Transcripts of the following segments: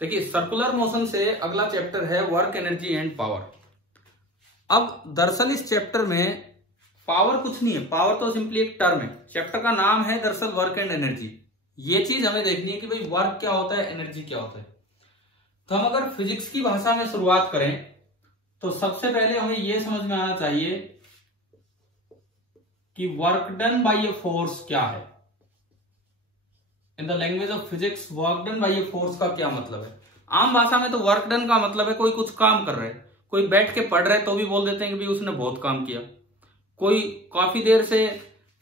देखिए circular motion से अगला चैप्टर है वर्क एनर्जी एंड पावर। अब दरअसल इस चैप्टर में पावर कुछ नहीं है, पावर तो सिंपली एक टर्म है। चैप्टर का नाम है दरअसल वर्क एंड एनर्जी। ये चीज हमें देखनी है कि भाई वर्क क्या होता है, एनर्जी क्या होता है। तो हम अगर फिजिक्स की भाषा में शुरुआत करें तो सबसे पहले हमें यह समझ में आना चाहिए कि work done by a force क्या है। In the language of physics work done by a force का क्या मतलब है। आम भाषा में तो वर्क डन का मतलब है कोई कुछ काम कर रहा है, कोई बैठ के पढ़ रहा है तो भी बोल देते हैं कि भाई उसने बहुत काम किया। कोई काफी देर से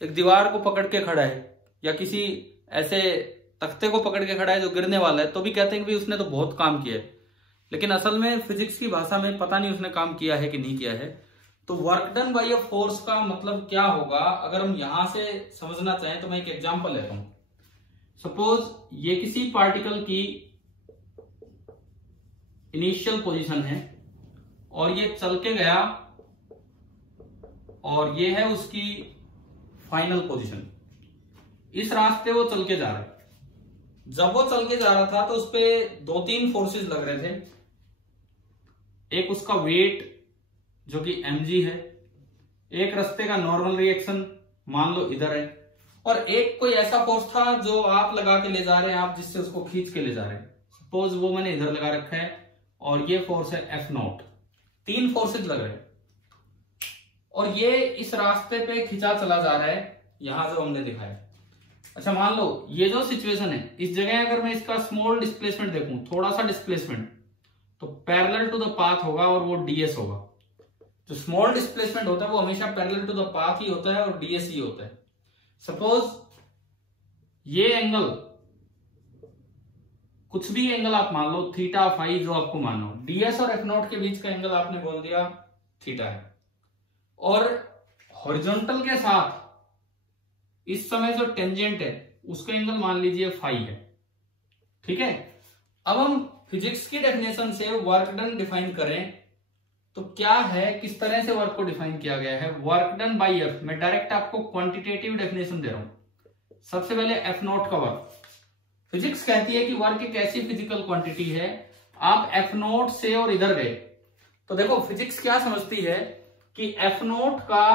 एक दीवार को पकड़ के खड़ा है या किसी ऐसे तख्ते को पकड़ के खड़ा है जो गिरने वाला है तो भी कहते हैं कि भाई उसने तो बहुत काम किया है। लेकिन असल में फिजिक्स की भाषा में पता नहीं उसने काम किया है कि नहीं किया है। तो work done by a force का मतलब क्या होगा, अगर हम यहां से समझना चाहें तो मैं एक एग्जांपल लेता हूं। सपोज ये किसी पार्टिकल की इनिशियल पोजीशन है और ये चल के गया और ये है उसकी फाइनल पोजीशन। इस रास्ते वो चल के जा रहा है। जब वो चल के जा रहा था तो उस पे 2-3 फोर्सेस लग रहे थे। एक उसका वेट जो कि mg है, एक रास्ते का नॉर्मल रिएक्शन मान लो इधर है, और एक कोई ऐसा फोर्स था जो आप लगा के ले जा रहे हैं, आप जिससे उसको खींच के ले जा रहे हैं। सपोज वो मैंने इधर लगा रखा है और ये फोर्स है F0। 3 फोर्सेज लग रहे हैं और ये इस रास्ते पे खिंचा चला जा रहा है, यहां जो हमने दिखाया। अच्छा मान लो ये जो सिचुएशन है, इस जगह अगर मैं इसका स्मॉल डिस्प्लेसमेंट देखूं, थोड़ा सा डिस्प्लेसमेंट, तो पैरेलल टू द पाथ होगा और वो ds होगा। जो स्मॉल डिस्प्लेसमेंट होता है वो हमेशा पैरेलल टू द पाथ ही होता है और ds ही होता है। सपोज ये एंगल, कुछ भी एंगल आप मान लो, थीटा फाई जो आपको मानना हो, ds और F0 के बीच का एंगल आपने बोल दिया थीटा है, और हॉरिजॉन्टल के साथ इस समय जो टेंजेंट है उसका एंगल मान लीजिए फाई है। ठीक है, अब हम फिजिक्स की डेफिनेशन से वर्क डन डिफाइन करें तो क्या है, किस तरह से वर्क को डिफाइन किया गया है। वर्क डन बाय एफ, मैं डायरेक्ट आपको क्वांटिटेटिव डेफिनेशन दे रहा हूं। सबसे पहले F0 का वर्क। फिजिक्स कहती है कि वर्क एक ऐसी फिजिकल क्वांटिटी है, आप F0 से और इधर गए तो देखो फिजिक्स क्या समझती है कि F0 का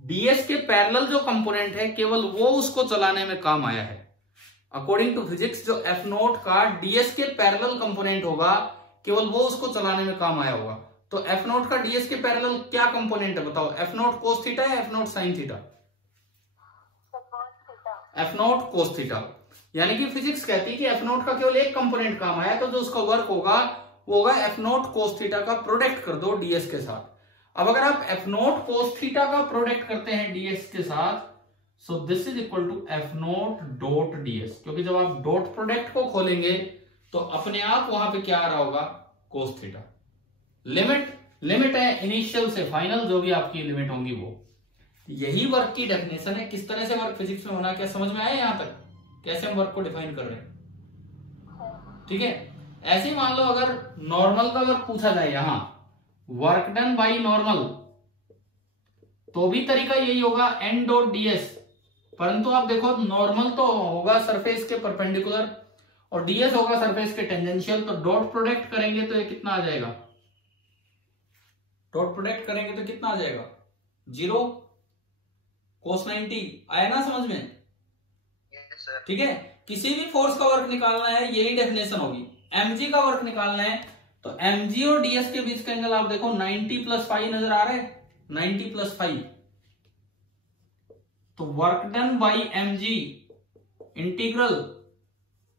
ds के पैरेलल जो कंपोनेंट है केवल वो उसको चलाने में काम आया है। अकॉर्डिंग टू फिजिक्स जो F0 का ds के पैरेलल कंपोनेंट होगा केवल वो उसको चलाने में काम आया होगा। तो F0 का ds के पैरेलल क्या कंपोनेंट है बताओ, F0 cos थीटा है F0 sin theta? F0 cos theta. यानी कि फिजिक्स कहती है कि F0 का केवल एक कंपोनेंट काम आया, तो जो उसका वर्क होगा वो होगा F0 cos थीटा का प्रोडक्ट कर दो ds के साथ। अब अगर आप F0 cos थीटा का प्रोडक्ट करते हैं ds के साथ, so this is equal to F0 dot ds, क्योंकि जब आप डॉट प्रोडक्ट को खोलेंगे तो अपने आप वहां पे क्या आ रहा होगा, cos थीटा। लिमिट है इनिशियल से फाइनल, जो भी आपकी लिमिट होंगी वो। यही वर्क की डेफिनेशन है। किस तरह से वर्क फिजिक्स में होना, क्या समझ में आया यहां तक, कैसे हम वर्क को डिफाइन कर रहे हैं। ठीक है, ऐसे ही मान लो अगर नॉर्मल का वर्क पूछा जाए, यहां वर्क डन बाई नॉर्मल, तो भी तरीका यही होगा n डॉट ds, परंतु आप देखो नॉर्मल तो होगा सरफेस के परपेंडिकुलर और ds होगा सरफेस के टेंजेंशियल। तो डॉट प्रोडक्ट करेंगे तो ये कितना आ जाएगा, डॉट प्रोडक्ट करेंगे तो कितना आ जाएगा, 0 cos 90 आया ना समझ में। ठीक है, किसी भी फोर्स का वर्क निकालना है यही डेफिनेशन होगी। mg का वर्क निकालना है तो mg और ds के बीच का एंगल आप देखो 90 प्लस फाइव नजर आ रहा है, 90 प्लस फाइव। तो work done by mg integral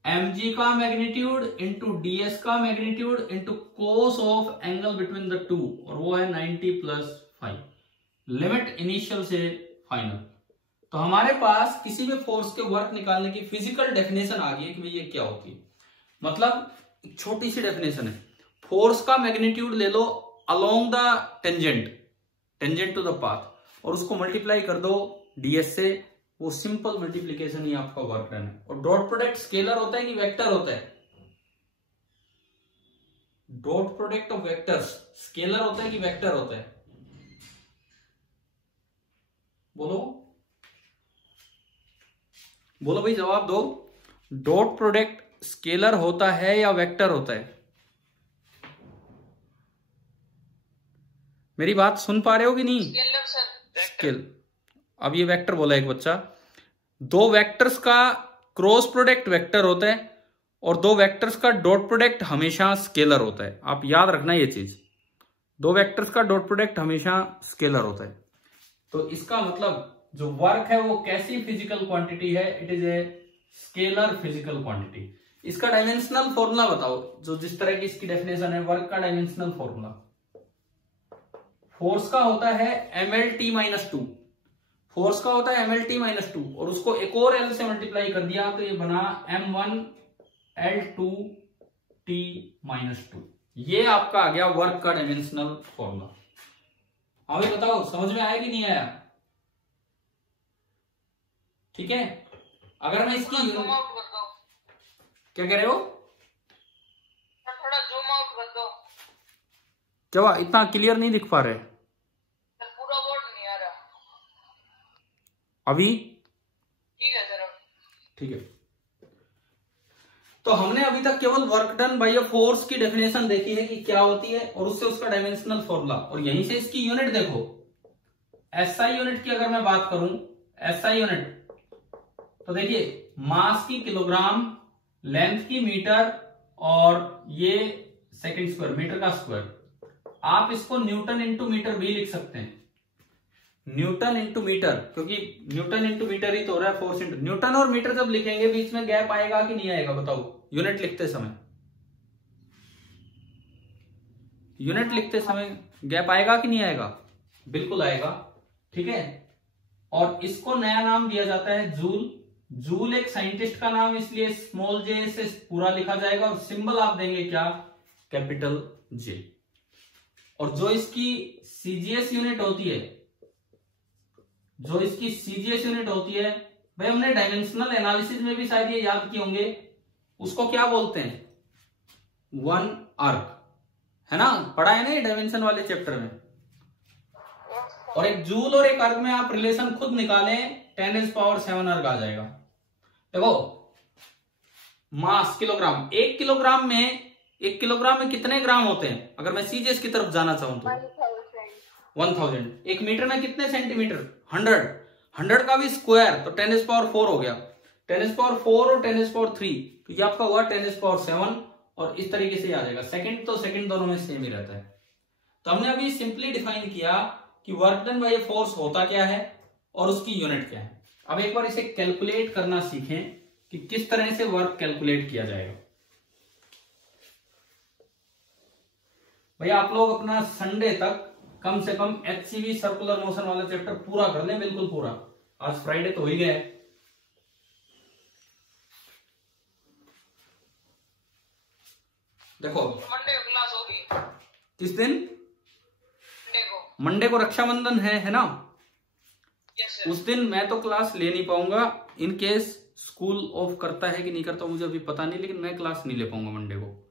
mg का मैग्नीट्यूड इंटू ds का magnitude into cos of angle between the two, और वो है 90 प्लस फाइव। लिमिट इनिशियल से फाइनल। तो हमारे पास किसी भी फोर्स के वर्क निकालने की फिजिकल डेफिनेशन आ गई है कि भाई ये क्या होती है। मतलब एक छोटी सी डेफिनेशन है, फोर्स का मैग्नीट्यूड ले लो along the tangent to the path, और उसको मल्टीप्लाई कर दो ds से, वो सिंपल मल्टीप्लीकेशन ही आपका वर्क डन है। और डॉट प्रोडक्ट स्केलर होता है कि वेक्टर होता है, dot product of vectors scalar होता है कि वेक्टर होता है, बोलो बोलो भाई जवाब दो। डॉट प्रोडक्ट स्केलर होता है या वेक्टर होता है? मेरी बात सुन पा रहे हो कि नहीं? Scalar sir. स्केल। अब ये वेक्टर बोला एक बच्चा। दो वेक्टर्स का क्रॉस प्रोडक्ट वेक्टर होता है और दो वेक्टर्स का डॉट प्रोडक्ट हमेशा स्केलर होता है। आप याद रखना ये चीज, दो वेक्टर्स का डॉट प्रोडक्ट हमेशा स्केलर होता है। तो इसका मतलब जो वर्क है वो कैसी फिजिकल क्वांटिटी है? It is a scalar physical quantity. इसका डायमेंशनल फॉर्मूला बताओ, जो जिस तरह की इसकी डेफिनेशन है वर्क का डायमेंशनल फॉर्मूला। फोर्स का होता है mlt-2, फोर्स का होता है mlt-2 और उसको एक और L से मल्टीप्लाई कर दिया तो ये बना m1L2T-2। ये आपका आ गया वर्क का डायमेंशनल फॉर्मूला। अब ये बताओ समझ में आया कि नहीं आया? ठीक है, अगर मैं इसकी जूम आउट कर दो। क्या कह रहे हो? थोड़ा जूम आउट कर दो। क्या हुआ, इतना क्लियर नहीं दिख पा रहे? पूरा बोर्ड नहीं आ रहा अभी? ठीक है सर। ठीक है, तो हमने अभी तक केवल work done by a force की डेफिनेशन देखी है कि क्या होती है और उससे उसका डायमेंशनल फॉर्मूला, और यहीं से इसकी यूनिट देखो। एसआई यूनिट की अगर मैं बात करूं, एसआई यूनिट तो देखिए मास की किलोग्राम, लेंथ की मीटर और ये सेकंड स्क्वायर, मीटर का स्क्वायर। आप इसको न्यूटन इंटू मीटर भी लिख सकते हैं, न्यूटन इंटू मीटर, क्योंकि न्यूटन इंटू मीटर ही तो हो रहा है फोर्स इंटू न्यूटन। और मीटर जब लिखेंगे बीच में गैप आएगा कि नहीं आएगा बताओ? यूनिट लिखते समय, यूनिट लिखते समय गैप आएगा कि नहीं आएगा? बिल्कुल आएगा। ठीक है, और इसको नया नाम दिया जाता है जूल। जूल एक साइंटिस्ट का नाम, इसलिए स्मॉल जे से पूरा लिखा जाएगा और सिंबल आप देंगे क्या? Capital J. और जो इसकी सीजीएस यूनिट होती है, जो इसकी सीजीएस यूनिट होती है भाई, हमने डायमेंशनल एनालिसिस में भी शायद ये याद किए होंगे, उसको क्या बोलते हैं? 1 अर्क, है ना? पढ़ा है ना ये डायमेंशन वाले चैप्टर में। और एक जूल और एक अर्क में आप रिलेशन खुद निकालें, 10⁻⁷ अर्क आ जाएगा। देखो मास किलोग्राम, एक किलोग्राम में कितने ग्राम होते हैं? अगर मैं सीजीएस की तरफ जाना चाहूं तो 1000। एक मीटर में कितने सेंटीमीटर? 100 का भी स्क्वायर तो 10⁻⁴ हो गया। 10⁻⁴ और 10⁻3 तो ये आपका हुआ 10⁻⁷, और इस तरीके से आ जाएगा। सेकंड तो सेकंड दोनों में सेम ही रहता है। तो हमने अभी सिंपली डिफाइन किया कि वर्क डन बाय फोर्स होता क्या है और उसकी यूनिट क्या है। अब एक बार इसे कैलकुलेट करना सीखें कि किस तरह से वर्क कैलकुलेट किया जाएगा। भैया आप लोग अपना संडे तक कम से कम एचसीवी सर्कुलर मोशन वाला चैप्टर पूरा कर लें, बिल्कुल पूरा। आज फ्राइडे तो हो ही गया है। देखो मंडे को क्लास होगी। किस दिन? मंडे को रक्षाबंधन है ना? यस उस दिन मैं तो क्लास ले नहीं पाऊंगा। इन केस स्कूल ऑफ करता है कि नहीं करता मुझे अभी पता नहीं, लेकिन मैं क्लास नहीं ले पाऊंगा मंडे को।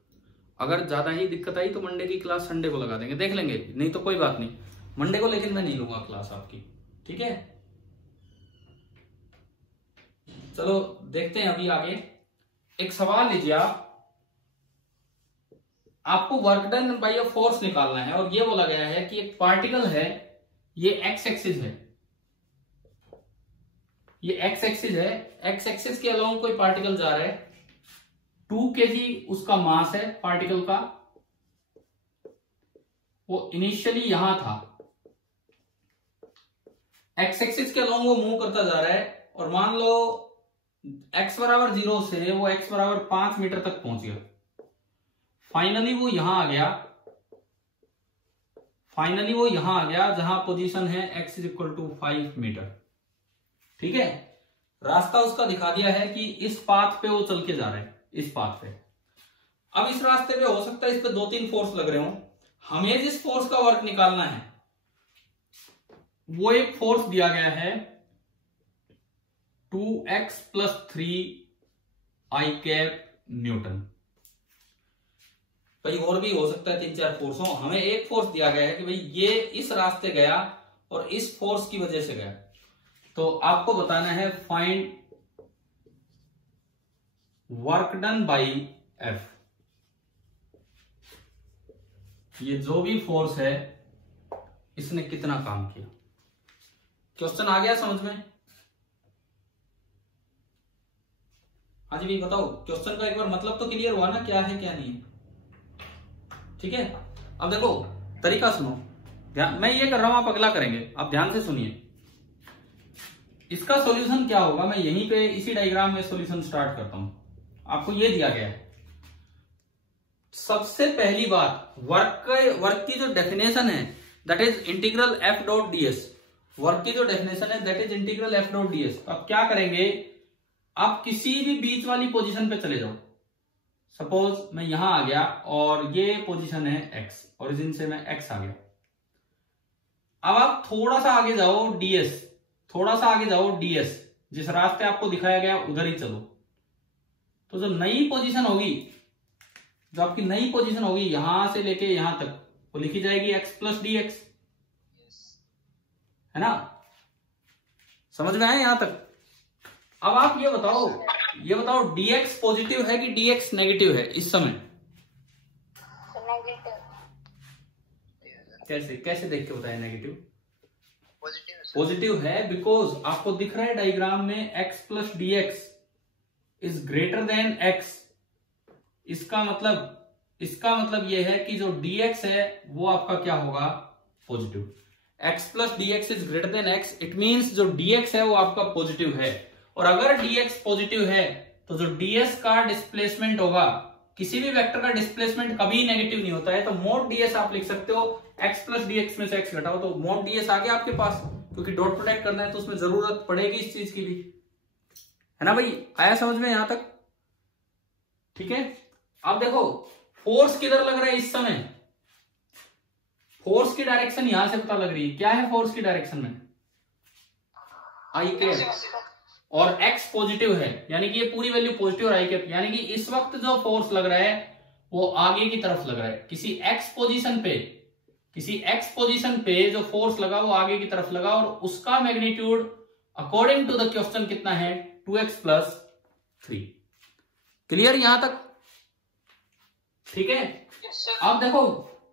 अगर ज्यादा ही दिक्कत आई तो मंडे की क्लास संडे को लगा देंगे, देख लेंगे, नहीं तो कोई बात नहीं मंडे को, लेकिन मैं नहीं लूंगा क्लास आपकी। ठीक है, चलो देखते हैं अभी आगे। एक सवाल लीजिए आपको work done by a force निकालना है और ये बोला गया है कि एक पार्टिकल है, ये एक्स एक्सिस है, ये एक्स एक्सिस है, एक्स एक्सिस के अलोंग कोई पार्टिकल जा रहा है, 2 kg उसका मास है पार्टिकल का, वो इनिशियली यहां था, एक्स एक्सिस के अलोंग वो मूव करता जा रहा है और मान लो x बराबर 0 से वो x बराबर 5 मीटर तक पहुंच गया। फाइनली वो यहां आ गया, जहां पोजीशन है x = 5 मीटर। ठीक है, रास्ता उसका दिखा दिया है कि इस पाथ पे वो चल के जा रहा है, इस पाथ पे। अब इस रास्ते पे हो सकता है इस पे 2-3 फोर्स लग रहे हो, हमें जिस फोर्स का वर्क निकालना है वो एक फोर्स दिया गया है 2x + 3i कैप न्यूटन। भाई और भी हो सकता है 3-4 फोर्स हो, हमें एक फोर्स दिया गया है कि भाई ये इस रास्ते गया और इस फोर्स की वजह से गया। तो आपको बताना है find work done by F, ये जो भी फोर्स है इसने कितना काम किया। क्वेश्चन आ गया समझ में? हाँ जी भाई बताओ, क्वेश्चन का एक बार मतलब तो क्लियर हुआ ना, क्या है क्या नहीं है? ठीक है, अब देखो तरीका सुनो, ध्यान, मैं ये कर रहा हूं आप अगला करेंगे, आप ध्यान से सुनिए। इसका सॉल्यूशन क्या होगा, मैं यहीं पे इसी डायग्राम में सॉल्यूशन स्टार्ट करता हूं। आपको ये दिया गया है, सबसे पहली बात वर्क की जो डेफिनेशन है that is integral F dot DS, work की जो डेफिनेशन है that is integral F dot DS. अब क्या करेंगे, आप किसी भी बीच वाली पोजीशन पे चले जाओ, सपोज मैं यहां आ गया और ये पोजीशन है एक्स, ओरिजिन से मैं एक्स आ गया। अब आप थोड़ा सा आगे जाओ डीएस, थोड़ा सा आगे जाओ डीएस, जिस रास्ते आपको दिखाया गया उधर ही चलो। तो जो नई पोजीशन होगी, जो आपकी नई पोजीशन होगी यहां से लेके यहां तक, वो लिखी जाएगी एक्स प्लस डी एक्स, है ना? समझ में आया यहां तक? अब आप ये बताओ dx पॉजिटिव है कि dx नेगेटिव है इस समय? कैसे देख के बताया नेगेटिव? पॉजिटिव है बिकॉज आपको दिख रहा है डायग्राम में x plus D x is greater than x। इसका मतलब यह है कि जो dx है वो आपका क्या होगा, positive. x plus D x is greater than x, it means जो dx है वो आपका पॉजिटिव है। और अगर dx पॉजिटिव है तो जो ds का डिस्प्लेसमेंट होगा, किसी भी वेक्टर का डिस्प्लेसमेंट कभी नेगेटिव नहीं होता है, तो मोड ds आप लिख सकते हो, x प्लस dx में से x घटाओ तो मोड ds आ गया आपके पास, क्योंकि डॉट प्रोडक्ट करना है तो उसमें जरूरत पड़ेगी इस चीज की भी, है ना भाई? आया समझ में यहां तक? ठीक है, अब देखो फोर्स किधर लग रहा है इस समय, फोर्स की डायरेक्शन यहां से पता लग रही है। क्या है फोर्स की डायरेक्शन में? आई कैप, और x पॉजिटिव है, यानी कि ये पूरी वैल्यू पॉजिटिव और आई कैप, यानी कि इस वक्त जो फोर्स लग रहा है वो आगे की तरफ लग रहा है। किसी x पोजीशन पे जो फोर्स लगा वो आगे की तरफ लगा, और उसका magnitude according to the question कितना है, 2x प्लस 3। क्लियर यहां तक? ठीक है, अब देखो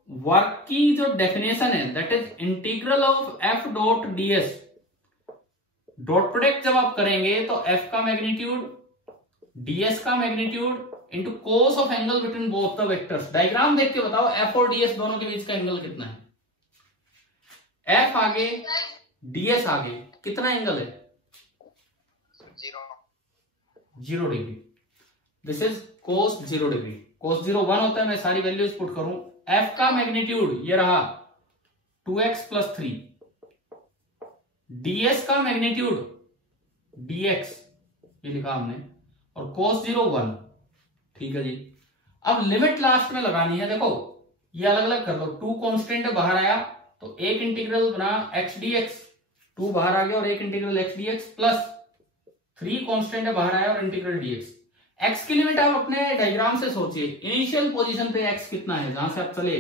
वर्क की जो डेफिनेशन है that is integral of F dot DS. Dot product जब आप करेंगे तो f का मैग्नीट्यूड ds का magnitude into cos of angle between both the vectors. Diagram देख के बताओ f और ds दोनों के बीच का एंगल कितना है? f आगे ds आगे कितना एंगल है? 0 degree. This is cos 0 degree. Cos 0 1 होता है, मैं सारी वैल्यूज पुट करूं। f का मैग्नीट्यूड ये रहा 2x प्लस 3, ds का मैग्नीट्यूड dx ये लिखा हमने, और cos 0 1। ठीक है जी, अब लिमिट लास्ट में लगानी है। देखो ये अलग अलग कर लो, 2 कांस्टेंट बाहर आया तो एक इंटीग्रल बना x dx, 2 बाहर आ गया और एक integral x dx, plus 3 constant बाहर आया और इंटीग्रल dx। x की लिमिट आप अपने डायग्राम से सोचिए, इनिशियल पोजीशन पे x कितना है जहां से आप चले,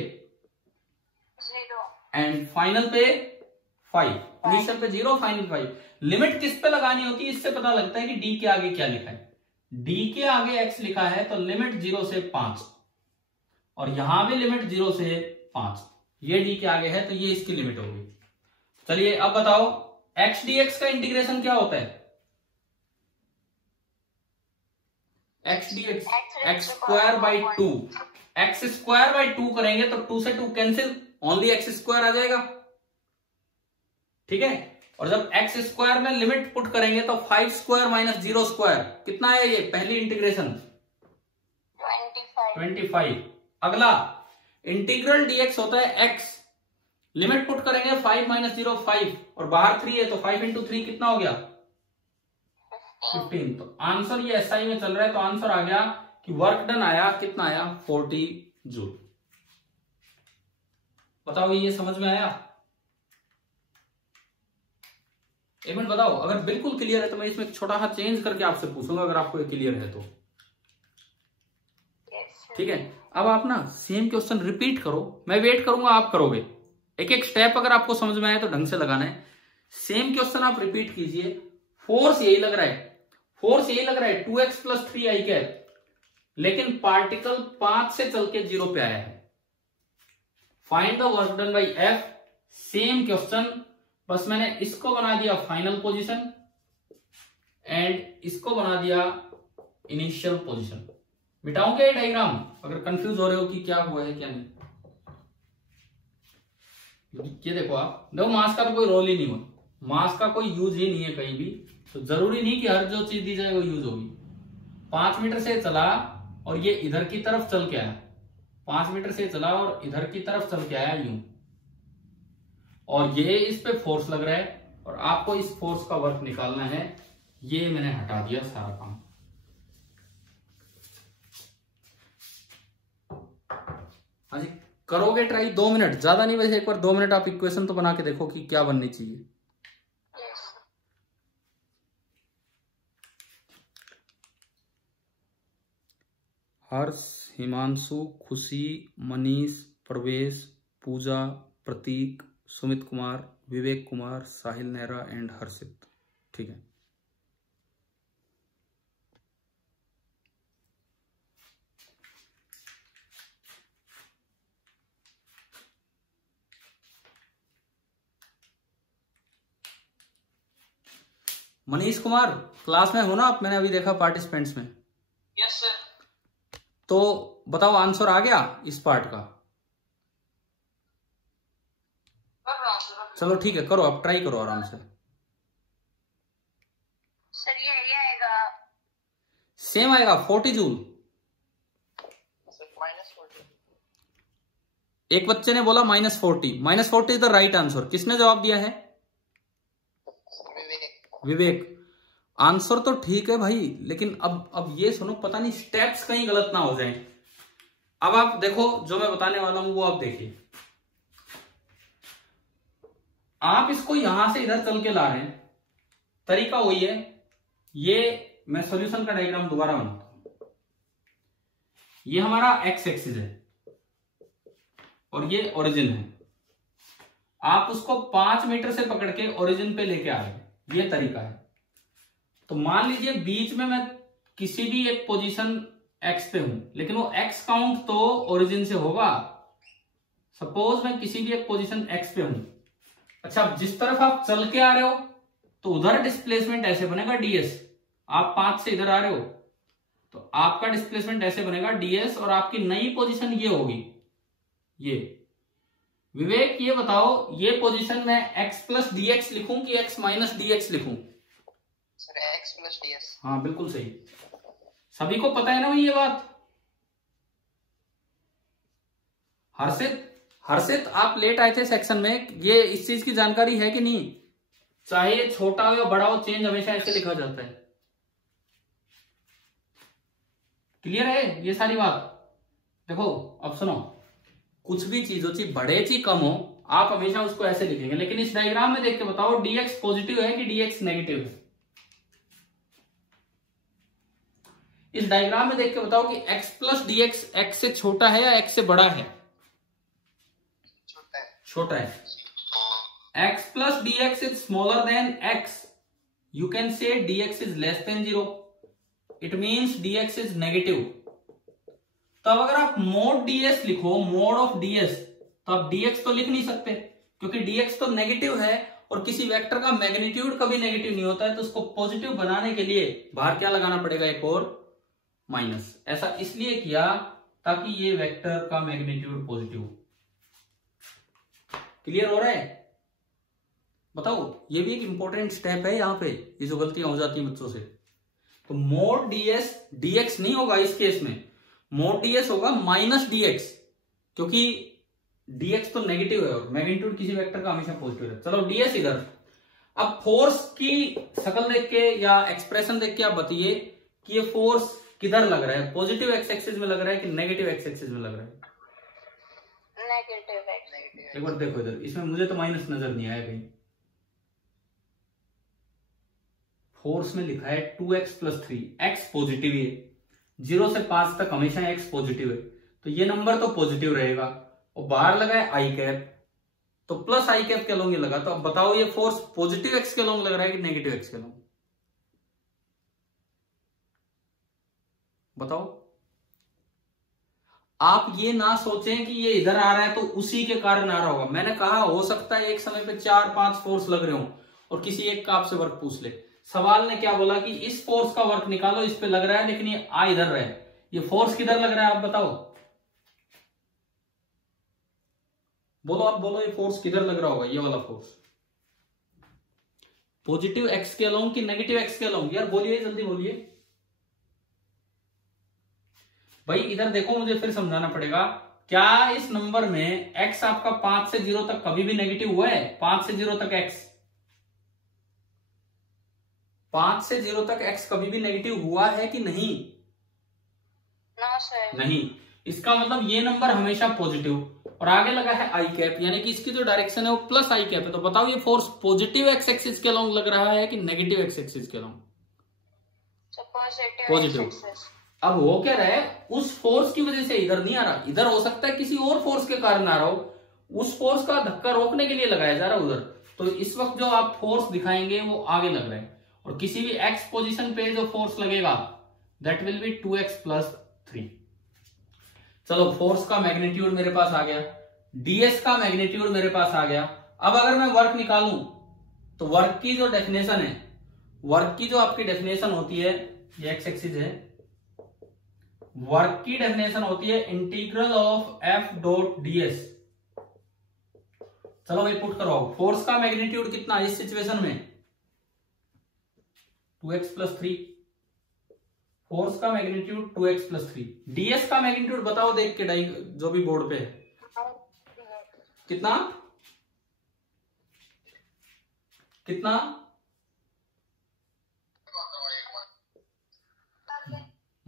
0 एंड फाइनल पे 5। इनिशियल पे 0, फाइनल 5। लिमिट किस पे लगानी होती है, इससे पता लगता है कि d के आगे क्या लिखा है। d के आगे x लिखा है तो लिमिट 0 से 5, और यहां भी लिमिट 0 से 5, ये d के आगे है तो ये इसकी लिमिट होगी। चलिए अब बताओ x dx का इंटीग्रेशन क्या होता है? x dx x square by 2, x square by 2 करेंगे तो 2 से 2 कैंसिल, ओनली x स्क्वायर आ जाएगा। ठीक है, और जब x स्क्वायर में लिमिट पुट करेंगे तो 5 स्क्वायर माइनस 0 स्क्वायर कितना है? ये पहली इंटीग्रेशन 25। अगला इंटीग्रल dx होता है x, लिमिट पुट करेंगे 5 माइनस 0 5, और बाहर 3 है तो 5 इंटू 3 कितना हो गया? 15। तो आंसर ये SI में चल रहा है तो आंसर आ गया कि वर्क डन आया कितना आया? 40 जूल। बताओ ये समझ में आया? एक मिनट बताओ, अगर बिल्कुल क्लियर है तो मैं इसमें एक छोटा सा चेंज करके आपसे पूछूंगा, अगर आपको ये क्लियर है तो। ठीक है, अब आप ना सेम क्वेश्चन रिपीट करो, मैं वेट करूंगा, आप करोगे। एक एक स्टेप अगर आपको समझ में आए तो ढंग से लगाना है। सेम क्वेश्चन आप रिपीट कीजिए। फोर्स यही लग रहा है 2x प्लस 3 आई कैप, लेकिन पार्टिकल 5 से चल के 0 पे आया है। Find the work done by F, same question, बस मैंने इसको बना दिया फाइनल पोजीशन एंड इसको बना दिया इनिशियल पोजीशन। मिटाऊं क्या ये डायग्राम अगर कंफ्यूज हो रहे हो कि क्या हुआ है क्या नहीं? ये देखो, आप देखो मास का तो कोई रोल ही नहीं हुआ, मास का कोई यूज ही नहीं है कहीं भी, तो जरूरी नहीं कि हर जो चीज दी जाए वो यूज होगी। 5 मीटर से चला और ये इधर की तरफ चल के आया, 5 मीटर से चला और इधर की तरफ चल के आया यूं, और ये इस पे फोर्स लग रहा है और आपको इस फोर्स का वर्क निकालना है। ये मैंने हटा दिया सारा काम। हाँ जी, करोगे ट्राई 2 मिनट, ज्यादा नहीं, वैसे एक बार 2 मिनट आप इक्वेशन तो बना के देखो कि क्या बननी चाहिए। हर्ष, हिमांशु, खुशी, मनीष, प्रवेश, पूजा, प्रतीक, सुमित कुमार, विवेक कुमार, साहिल नेहरा एंड हर्षित। ठीक है, मनीष कुमार क्लास में हो ना आप? मैंने अभी देखा पार्टिसिपेंट्स में। Yes sir. तो बताओ आंसर आ गया इस पार्ट का? चलो ठीक है, करो आप, ट्राई करो आराम से। सर ये आएगा, सेम आएगा 40 जूल। -40। एक बच्चे ने बोला -40, -40 इज द राइट आंसर। किसने जवाब दिया है? विवेक। आंसर तो ठीक है भाई, लेकिन अब ये सुनो, पता नहीं स्टेप्स कहीं गलत ना हो जाएं। अब आप देखो, जो मैं बताने वाला हूं वो आप देखिए। आप इसको यहां से इधर चल के ला रहे हैं, तरीका वही है। ये मैं सॉल्यूशन का डायग्राम दोबारा बनाता हूं। ये हमारा एक्स एक्सिस है और ये ओरिजिन है। आप उसको 5 मीटर से पकड़ के ओरिजिन पे लेके आ रहे हैं, ये तरीका है। तो मान लीजिए बीच में मैं किसी भी एक पोजीशन एक्स पे हूं, लेकिन वो एक्स काउंट तो ओरिजिन से होगा। सपोज मैं किसी भी एक पोजीशन एक्स पे हूं। अच्छा, जिस तरफ आप चल के आ रहे हो तो उधर डिस्प्लेसमेंट ऐसे बनेगा ds। आप 5 से इधर आ रहे हो तो आपका डिस्प्लेसमेंट ऐसे बनेगा ds, और आपकी नई पोजीशन ये होगी, ये। विवेक ये बताओ, ये पोजीशन में x प्लस dx लिखूं कि x माइनस dx लिखूं? Sir x plus ds। हाँ बिल्कुल सही, सभी को पता है ना ये बात। हर्षित आप लेट आए थे सेक्शन में, ये इस चीज की जानकारी है कि नहीं? चाहे छोटा हो या बड़ा हो, चेंज हमेशा ऐसे लिखा जाता है। क्लियर है ये सारी बात? देखो अब सुनो, कुछ भी चीज हो, चाहे बड़े चाहे कम हो, आप हमेशा उसको ऐसे लिखेंगे। लेकिन इस डायग्राम में देख के बताओ dx पॉजिटिव है कि dx नेगेटिव है? इस डायग्राम में देख के बताओ कि x प्लस dx x से छोटा है या x से बड़ा है? छोटा है। x plus dx is smaller than x, you can say dx is less than 0, it means dx is negative. तो अब अगर आप मोड ds लिखो, मोड ऑफ ds, तो आप dx तो लिख नहीं सकते क्योंकि dx तो नेगेटिव है, और किसी वेक्टर का मैग्नीट्यूड कभी नेगेटिव नहीं होता है। तो उसको पॉजिटिव बनाने के लिए बाहर क्या लगाना पड़ेगा? एक और माइनस। ऐसा इसलिए किया ताकि ये वेक्टर का मैग्नीट्यूड पॉजिटिव। क्लियर हो रहा है? बताओ, ये भी एक इंपॉर्टेंट स्टेप है यहाँ पे, ये जो गलतियां हो जाती हैं बच्चों से। तो मोड ds dx नहीं होगा इस केस में, मोड ds होगा माइनस dx, क्योंकि dx तो नेगेटिव है और मैग्नीट्यूड किसी वेक्टर का हमेशा पॉजिटिव है। चलो ds इधर। अब फोर्स की शक्ल देख के या एक्सप्रेशन देख के आप बताइए कि ये फोर्स किधर लग रहा है? पॉजिटिव एक्स एक्सिस में लग रहा है कि नेगेटिव एक्स एक्सिस में लग रहा है? Negative x. एक बार देखो इधर, इसमें मुझे तो माइनस नजर नहीं आया कहीं। फोर्स में लिखा है 2x प्लस 3, x पॉजिटिव है, 0 से 5 तक हमेशा x पॉजिटिव है, तो ये नंबर तो पॉजिटिव रहेगा। और बाहर लगा है आई कैप, तो प्लस आई कैप के अलोंग ये लगा। तो अब बताओ ये फोर्स पॉजिटिव x के अलोंग लग रहा है कि नेगेटिव x के अलोंग? बताओ। आप ये ना सोचें कि ये इधर आ रहा है तो उसी के कारण आ रहा होगा। मैंने कहा हो सकता है एक समय पे 4-5 फोर्स लग रहे हो और किसी एक का आपसे वर्क पूछ ले। सवाल ने क्या बोला कि इस फोर्स का वर्क निकालो, इस पे लग रहा है लेकिन ये आ इधर रहा है, ये फोर्स किधर लग रहा है आप बताओ, बोलो आप बोलो, ये फोर्स किधर लग रहा होगा, ये वाला फोर्स पॉजिटिव एक्स के अलोंग कि नेगेटिव एक्स के अलोंग, यार बोलिए जल्दी बोलिए भाई। इधर देखो मुझे फिर समझाना पड़ेगा, क्या इस नंबर में x आपका 5 से 0 तक कभी भी नेगेटिव हुआ है? 5 से 0 तक x, 5 से 0 तक x कभी भी नेगेटिव हुआ है कि नहीं? No sir. नहीं। इसका मतलब ये नंबर हमेशा पॉजिटिव, और आगे लगा है आई कैप, यानी कि इसकी जो डायरेक्शन है वो प्लस आई कैप है। तो बताओ ये फोर्स पॉजिटिव एक्स एक्सिस के अलोंग लग रहा है कि नेगेटिव एक्स एक्सिस के अलोंग? पॉजिटिव। अब वो क्या रहा है, उस फोर्स की वजह से इधर नहीं आ रहा, इधर हो सकता है किसी और फोर्स के कारण आ रहा हो, उस फोर्स का धक्का रोकने के लिए लगाया जा रहा है उधर। तो इस वक्त जो आप फोर्स दिखाएंगे वो आगे लग रहा है, और किसी भी एक्स पोजीशन पे जो फोर्स लगेगा दैट विल बी 2x + 3। चलो फोर्स का मैग्नीट्यूड मेरे पास आ गया, ds का मैग्नीट्यूड मेरे पास आ गया। अब अगर मैं वर्क निकालूं तो वर्क की जो डेफिनेशन है, वर्क की जो आपकी डेफिनेशन होती है, ये एक्स एक्सिस है, वर्क की डेफिनेशन होती है इंटीग्रल ऑफ f.ds। चलो भाई पुट करो, फोर्स का मैग्नीट्यूड कितना इस सिचुएशन में? 2x + 3। फोर्स का मैग्नीट्यूड 2x + 3। ds का मैग्नीट्यूड बताओ देख के, डाई जो भी बोर्ड पे है, कितना कितना?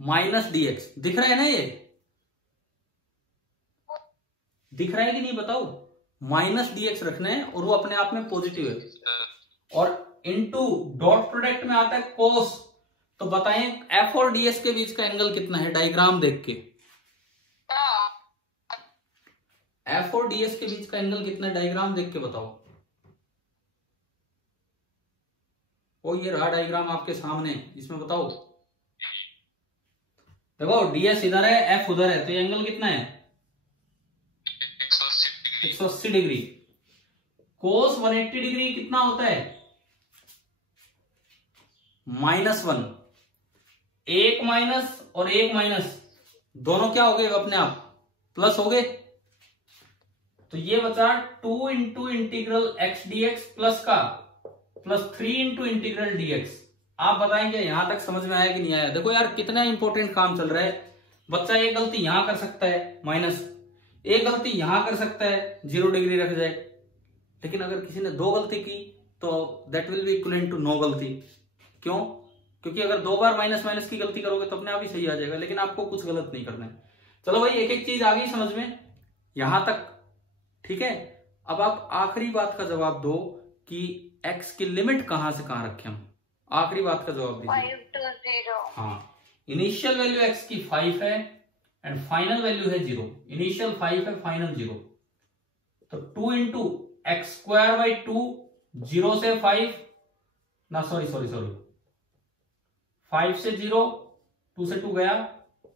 -dx दिख रहा है ना, ये दिख रहा है कि नहीं बताओ? -dx रखना है और वो अपने आप में पॉजिटिव है, और इनटू डॉट प्रोडक्ट में आता है कोस। तो बताएं f और ds के बीच का एंगल कितना है, डायग्राम देख के। f और ds के बीच का एंगल कितना है, डायग्राम देख के बताओ। ओ ये रहा डायग्राम आपके सामने, इसमें बताओ। देखो ds इधर है, f उधर है, तो ये एंगल कितना है? 180 डिग्री। कोस 180 डिग्री कितना होता है? -1। एक माइनस और एक माइनस दोनों क्या हो गए अपने आप प्लस हो गए। तो ये बचा 2 × इंटीग्रल x dx प्लस का प्लस 3 × इंटीग्रल dx। आप बताएंगे यहां तक समझ में आया कि नहीं आया? देखो यार कितना इंपॉर्टेंट काम चल रहा है। बच्चा एक गलती यहां कर सकता है माइनस, एक गलती यहां कर सकता है 0 डिग्री रख जाए, लेकिन अगर किसी ने 2 गलती की तो that will be equivalent to no गलती। क्यों? क्योंकि अगर 2 बार माइनस माइनस की गलती करोगे तो अपने आप ही सही आ जाएगा, लेकिन आपको कुछ गलत नहीं करना है। चलो भाई एक एक चीज आ गई समझ में यहां तक, ठीक है। अब आप आखिरी बात का जवाब दो कि x की लिमिट कहां से कहां रखें हम। आखिरी बात का जवाब दीजिए। 5 to 0। हाँ, इनिशियल वैल्यू x की 5 है एंड फाइनल वैल्यू है 0। इनिशियल 5 है, फाइनल 0। तो 2 × x²/2, 0 से 5 ना, सॉरी 5 से 0, 2 से 2 गया,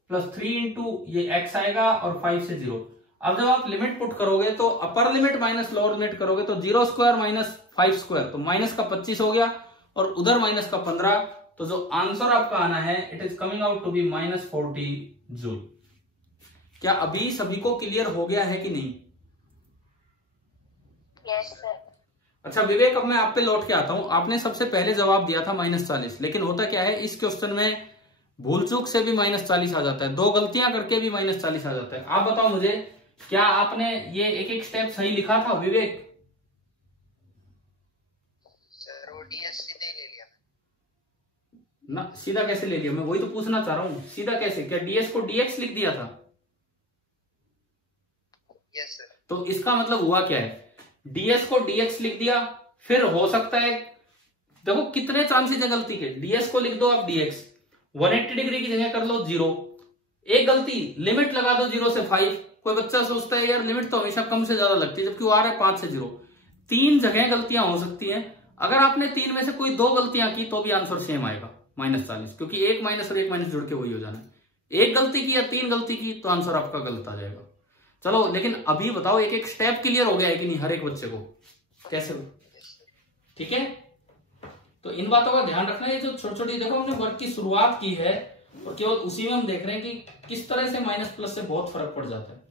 प्लस 3 × ये x आएगा और 5 से 0। अब जब आप लिमिट पुट करोगे तो upper limit minus lower limit करोगे तो 0² - 5² तो माइनस का 25 हो गया, और उधर माइनस का 15। तो जो आंसर आपका आना है it is coming out to be -40 joule. क्या अभी सभी को क्लियर हो गया है कि नहीं? Yes sir. अच्छा विवेक, अब मैं आप पे लौट के आता हूं। आपने सबसे पहले जवाब दिया था -40, लेकिन होता क्या है इस क्वेश्चन में भूल चूक से भी -40 आ जाता है, 2 गलतियां करके भी -40 आ जाता है। आप बताओ मुझे, क्या आपने ये एक एक स्टेप सही लिखा था विवेक? सर वो ds सीधे ले लिया ना, सीधा कैसे ले लिया? मैं वही तो पूछना चाह रहा हूं, सीधा कैसे? क्या ds को dx लिख दिया था? Yes sir. तो इसका मतलब हुआ क्या है, ds को dx लिख दिया, फिर हो सकता है, देखो कितने चांसेस है गलती के। ds को लिख दो आप dx, 180 डिग्री की जगह कर लो 0, एक गलती लिमिट लगा दो 0 से 5। कोई बच्चा सोचता है यार लिमिट तो हमेशा कम से ज्यादा लगती है, जबकि वो आ रहा है 5 से 0। 3 जगह गलतियां हो सकती हैं। अगर आपने 3 में से कोई 2 गलतियां की तो भी आंसर सेम आएगा -40, क्योंकि एक माइनस और एक माइनस जुड़ के वही हो जाना है। एक गलती की या 3 गलती की तो आंसर आपका गलत आ जाएगा। चलो लेकिन अभी बताओ एक एक स्टेप क्लियर हो गया है कि नहीं हर एक बच्चे को, कैसे? ठीक है, तो इन बातों का ध्यान रखना। ये जो छोटी छोटी देखो हमने वर्क की शुरुआत की है और केवल उसी में हम देख रहे हैं कि किस तरह से माइनस प्लस से बहुत फर्क पड़ जाता है।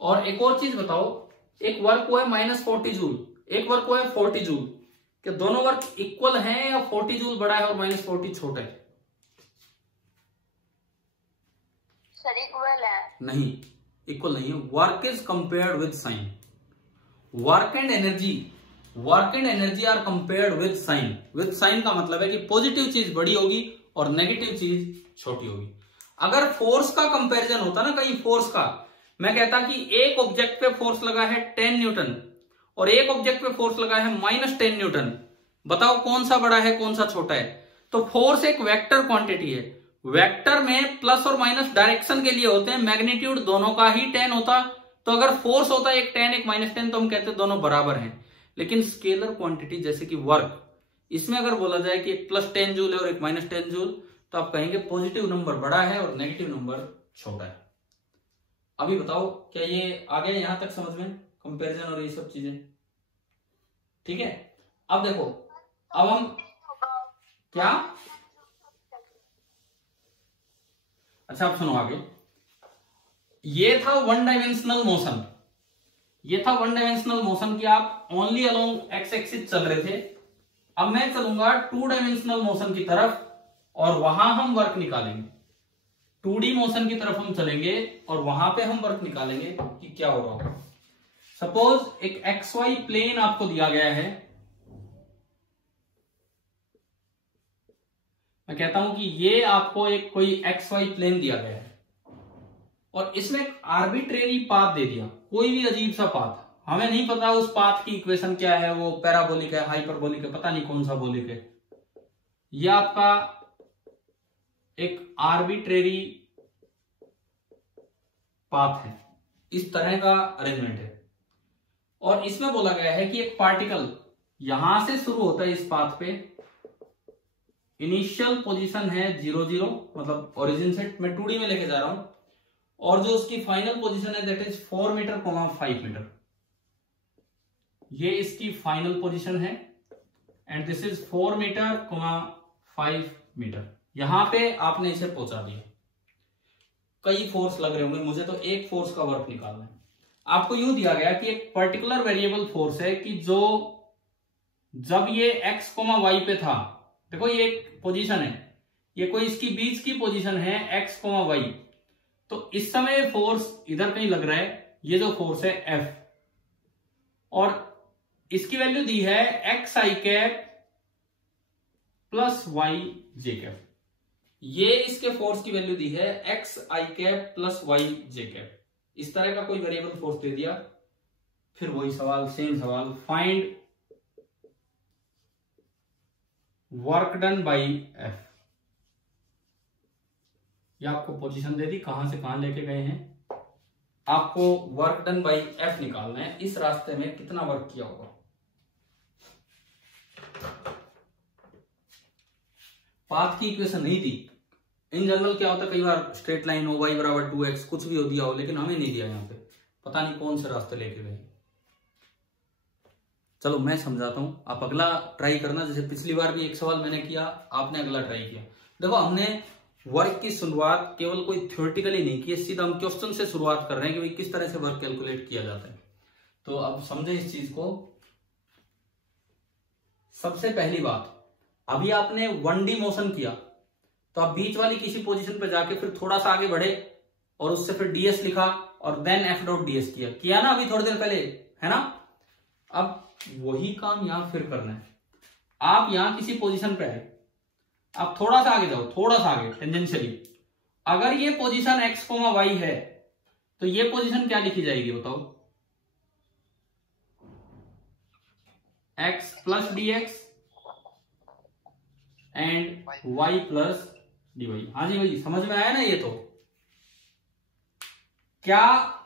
और एक और चीज बताओ, एक वर्क हुआ है -40 जूल, एक वर्क हुआ है 40 जूल, क्या दोनों वर्क इक्वल हैं या 40 जूल बड़ा है और -40 छोटा है? सर इक्वल है। नहीं, इक्वल नहीं है। Work is compared with sign. Work and energy are compared with sign. With sign का मतलब है कि पॉजिटिव चीज बड़ी होगी और नेगेटिव चीज छोटी होगी। अगर फोर्स का कंपैरिजन होता ना, कहीं फोर्स का, मैं कहता कि एक ऑब्जेक्ट पे फोर्स लगा है 10 न्यूटन और एक ऑब्जेक्ट पे फोर्स लगा है -10 न्यूटन, बताओ कौन सा बड़ा है कौन सा छोटा है? तो फोर्स एक वेक्टर क्वांटिटी है, वेक्टर में प्लस और माइनस डायरेक्शन के लिए होते हैं, मैग्नीट्यूड दोनों का ही 10 होता। तो अगर फोर्स होता है एक 10 एक -10 तो हम कहते दोनों बराबर हैं। लेकिन स्केलर क्वांटिटी जैसे कि वर्क, इसमें अगर बोला जाए कि एक +10 जूल है और एक -10 जूल, तो आप कहेंगे पॉजिटिव नंबर बड़ा है और नेगेटिव नंबर छोटा है। अभी बताओ क्या ये आ गया यहां तक समझ में, कंपैरिजन और ये सब चीजें? ठीक है, अब देखो, अब हम क्या, अच्छा आप सुनो आगे। ये था वन डायमेंशनल मोशन, ये था वन डायमेंशनल मोशन की आप ओनली अलोंग एक्स एक्सिस चल रहे थे। अब मैं चलूंगा 2 डायमेंशनल मोशन की तरफ और वहां हम वर्क निकालेंगे। 2D मोशन की तरफ हम चलेंगे और वहां पे हम वर्क निकालेंगे कि क्या हो रहा होगा। सपोज एक XY प्लेन आपको दिया गया है, मैं कहता हूं कि ये आपको एक कोई XY प्लेन दिया गया है और इसमें एक आर्बिट्रेरी पाथ दे दिया, कोई भी अजीब सा पाथ, हमें नहीं पता उस पाथ की इक्वेशन क्या है, वो पैराबोलिक है, हाइपरबोलिक है, पता नहीं कौन सा बोलिक है। ये आपका एक आर्बिट्रेरी पाथ है, इस तरह का अरेंजमेंट है। और इसमें बोला गया है कि एक पार्टिकल यहां से शुरू होता है इस पाथ पे, इनिशियल पोजीशन है 0 0, मतलब ओरिजिन से मैं 2D में लेके जा रहा हूं, और जो उसकी फाइनल पोजीशन है दैट इज 4 मीटर 5 मीटर। ये इसकी फाइनल पोजीशन है and this is 4 metre 5 metre. यहां पे आपने इसे पहुंचा दिया। कई फोर्स लग रहे होंगे, मुझे तो एक फोर्स का वर्क निकालना है। आपको यूं दिया गया कि एक पर्टिकुलर वेरिएबल फोर्स है कि जो जब ये x, y पे था, देखो ये एक पोजीशन है, ये कोई इसकी बीच की पोजीशन है x, y, तो इस समय फोर्स इधर कहीं लग रहा है, ये जो फोर्स है F, और इसकी वैल्यू दी है xi cap plus yj cap. ये इसके फोर्स की वैल्यू दी है xi cap plus yj cap. इस तरह का कोई वेरिएबल फोर्स दे दिया। फिर वही सवाल, सेम सवाल, find work done by F। ये आपको पोजीशन दे दी, कहां से कहां लेके गए हैं, आपको वर्क डन बाई F निकालना है। इस रास्ते में कितना वर्क किया होगा। पाथ की इक्वेशन नहीं दी। इन जनरल क्या होता है, कई बार स्ट्रेट लाइन हो, y बराबर 2x, कुछ भी हो दिया हो, लेकिन हमें नहीं दिया यहाँ पे, पता नहीं कौन से रास्ते लेके गए। चलो मैं समझाता हूं, आप अगला ट्राई करना। जैसे पिछली बार भी एक सवाल मैंने किया, आपने अगला ट्राई किया। देखो हमने वर्क की शुरुआत केवल कोई थ्योरेटिकली नहीं की, सीधा हम क्वेश्चन से शुरुआत कर रहे हैं कि भाई किस तरह से वर्क कैलकुलेट किया जाता है। तो अब समझे इस चीज को। सबसे पहली बात, अभी आपने 1D मोशन किया तो आप बीच वाली किसी पोजीशन पे जाके फिर थोड़ा सा आगे बढ़े और उससे फिर ds लिखा और देन f डॉट ds किया ना अभी थोड़ी देर पहले, है ना। अब वही काम यहां फिर करना है। आप यहां किसी पोजीशन पे है, आप थोड़ा सा आगे जाओ, थोड़ा सा आगे टेंजेंशियली। अगर ये पोजीशन x, y है तो ये पोजीशन क्या लिखी जाएगी बताओ, x plus dx and y plus dy। हाँ जी भाई, समझ में आया ना ये तो। क्या,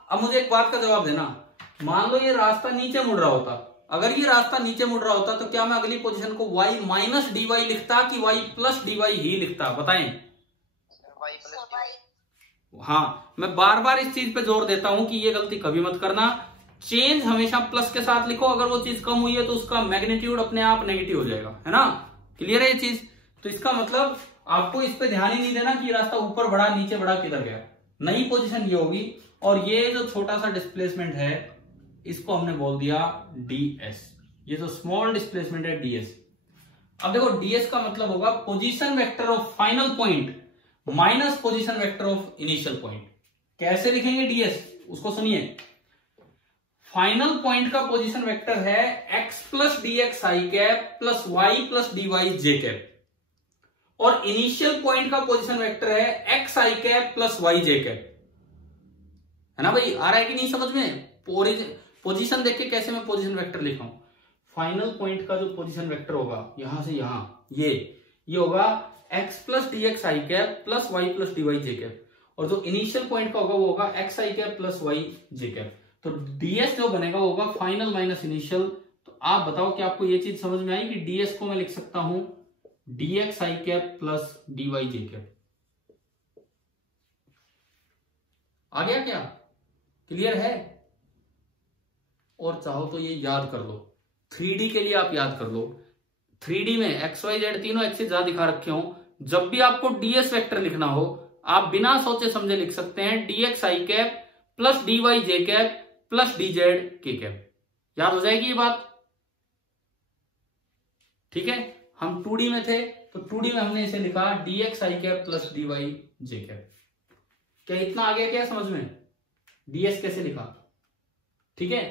अब मुझे एक बात का जवाब देना, मान लो ये रास्ता नीचे मुड़ रहा होता, अगर ये रास्ता नीचे मुड़ रहा होता तो क्या मैं अगली पोजीशन को y माइनस dy लिखता कि y प्लस dy ही लिखता, बताएं। y plus dy। हाँ, मैं बार बार इस चीज पे जोर देता हूं कि ये गलती कभी मत करना। चेंज हमेशा प्लस के साथ लिखो, अगर वो चीज कम हुई है तो उसका मैग्नीट्यूड अपने आप नेगेटिव हो जाएगा, है ना। क्लियर है ये चीज। तो इसका मतलब आपको इस पे ध्यान ही नहीं देना कि रास्ता ऊपर बढ़ा नीचे बढ़ा किधर गया। नई पोजीशन ये होगी, और ये जो छोटा सा डिस्प्लेसमेंट है इसको हमने बोल दिया ds। ये जो स्मॉल डिस्प्लेसमेंट है ds। अब देखो ds का मतलब होगा position vector of final point minus position vector of initial point. कैसे लिखेंगे ds, उसको सुनिए। फाइनल पॉइंट का पोजीशन वेक्टर है x plus D X I cap plus Y plus D Y J cap, और इनिशियल पॉइंट का position vector है x I cap plus Y J cap, है ना भाई। आ रहा है कि नहीं समझ में। पोजीशन देख के कैसे मैं पोजीशन वेक्टर लिखा हूं। फाइनल पॉइंट का जो पोजीशन वेक्टर होगा यहां से यहां, ये होगा x plus D X I cap plus Y plus D Y J cap, और जो इनिशियल पॉइंट का होगा वो होगा X I cap plus Y J cap. तो ds जो बनेगा वो होगा फाइनल माइनस इनिशियल। तो आप बताओ कि आपको ये चीज समझ में आई कि ds को मैं लिख सकता हूं dx आई कैप प्लस dy जे कैप। आ गया क्या, क्लियर है। और चाहो तो ये याद कर लो, 3D के लिए आप याद कर लो। 3D में एक्स वाई जेड तीनों एक्सिस जहां दिखा रखे हो, जब भी आपको ds वेक्टर लिखना हो आप बिना सोचे समझे लिख सकते हैं dx आई कैप प्लस dy जे कैप प्लस dz के कैप। याद हो जाएगी ये बात, ठीक है। हम 2D में थे तो 2D में हमने इसे लिखा dx आई कैप प्लस dy जे कैप। क्या इतना आ गया क्या समझ में, ds कैसे लिखा, ठीक है।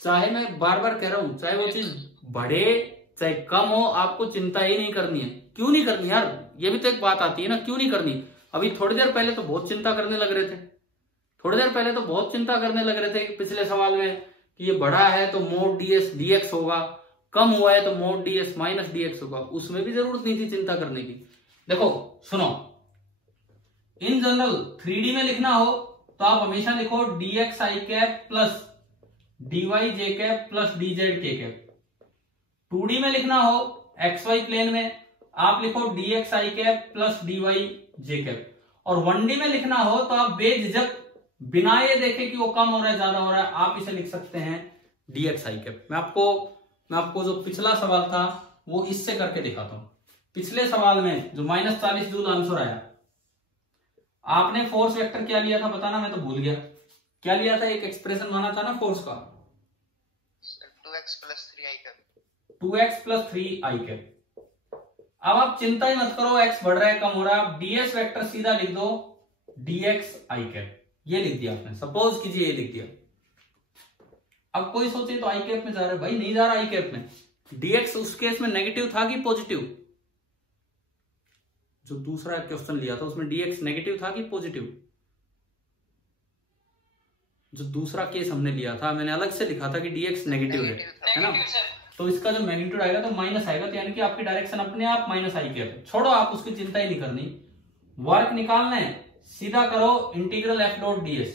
चाहे मैं बार बार कह रहा हूं, चाहे वो चीज बढ़े चाहे कम हो, आपको चिंता ही नहीं करनी है। क्यों नहीं करनी यार, ये भी तो एक बात आती है ना, क्यों नहीं करनी। अभी थोड़ी देर पहले तो बहुत चिंता करने लग रहे थे, थोड़ी देर पहले तो बहुत चिंता करने लग रहे थे पिछले सवाल में कि ये बढ़ा है तो मोड ds dx होगा, कम हुआ है तो मोड ds माइनस dx होगा। उसमें भी जरूरत नहीं थी चिंता करने की। देखो सुनो, इन जनरल 3D में लिखना हो तो आप हमेशा लिखो dx आई कैप प्लस dy जे कैप प्लस dz के कैप। 2D में लिखना हो xy प्लेन में आप लिखो dx आई कैप प्लस dy जे कैप। और 1D में लिखना हो तो आप बेझिझक बिना ये देखे कि वो कम हो रहा है ज्यादा हो रहा है, आप इसे लिख सकते हैं dx आई कैप। मैं आपको जो पिछला सवाल था वो इससे करके दिखाता हूं। पिछले सवाल में जो -40 जूल आंसर आया, आपने फोर्स वेक्टर क्या लिया था बताना, मैं तो भूल गया। क्या लिया था, एक एक्सप्रेशन माना था ना फोर्स का, 2x plus 3i cap. 2x plus 3i cap. अब आप चिंता ही मत करो x बढ़ रहा है कम हो रहा है, ds वेक्टर सीधा लिख दो dx आई कैप। ये लिख दिया आपने, सपोज कीजिए ये लिख दिया। अब कोई सोचे तो आई कैप में जा रहा है, भाई नहीं जा रहा आई कैप में। dx उस केस में नेगेटिव था कि पॉजिटिव, जो दूसरा क्वेश्चन लिया था उसमें dx नेगेटिव था कि पॉजिटिव। जो दूसरा केस हमने लिया था मैंने अलग से लिखा था कि dx नेगेटिव है ना। तो इसका जो मैग्नीट्यूड आएगा तो माइनस आएगा, तो यानी कि आपकी डायरेक्शन अपने आप माइनस आई कैप। छोड़ो, आप उसकी चिंता ही नहीं करनी। वर्क निकालना है, सीधा करो इंटीग्रल एफ डॉट ds।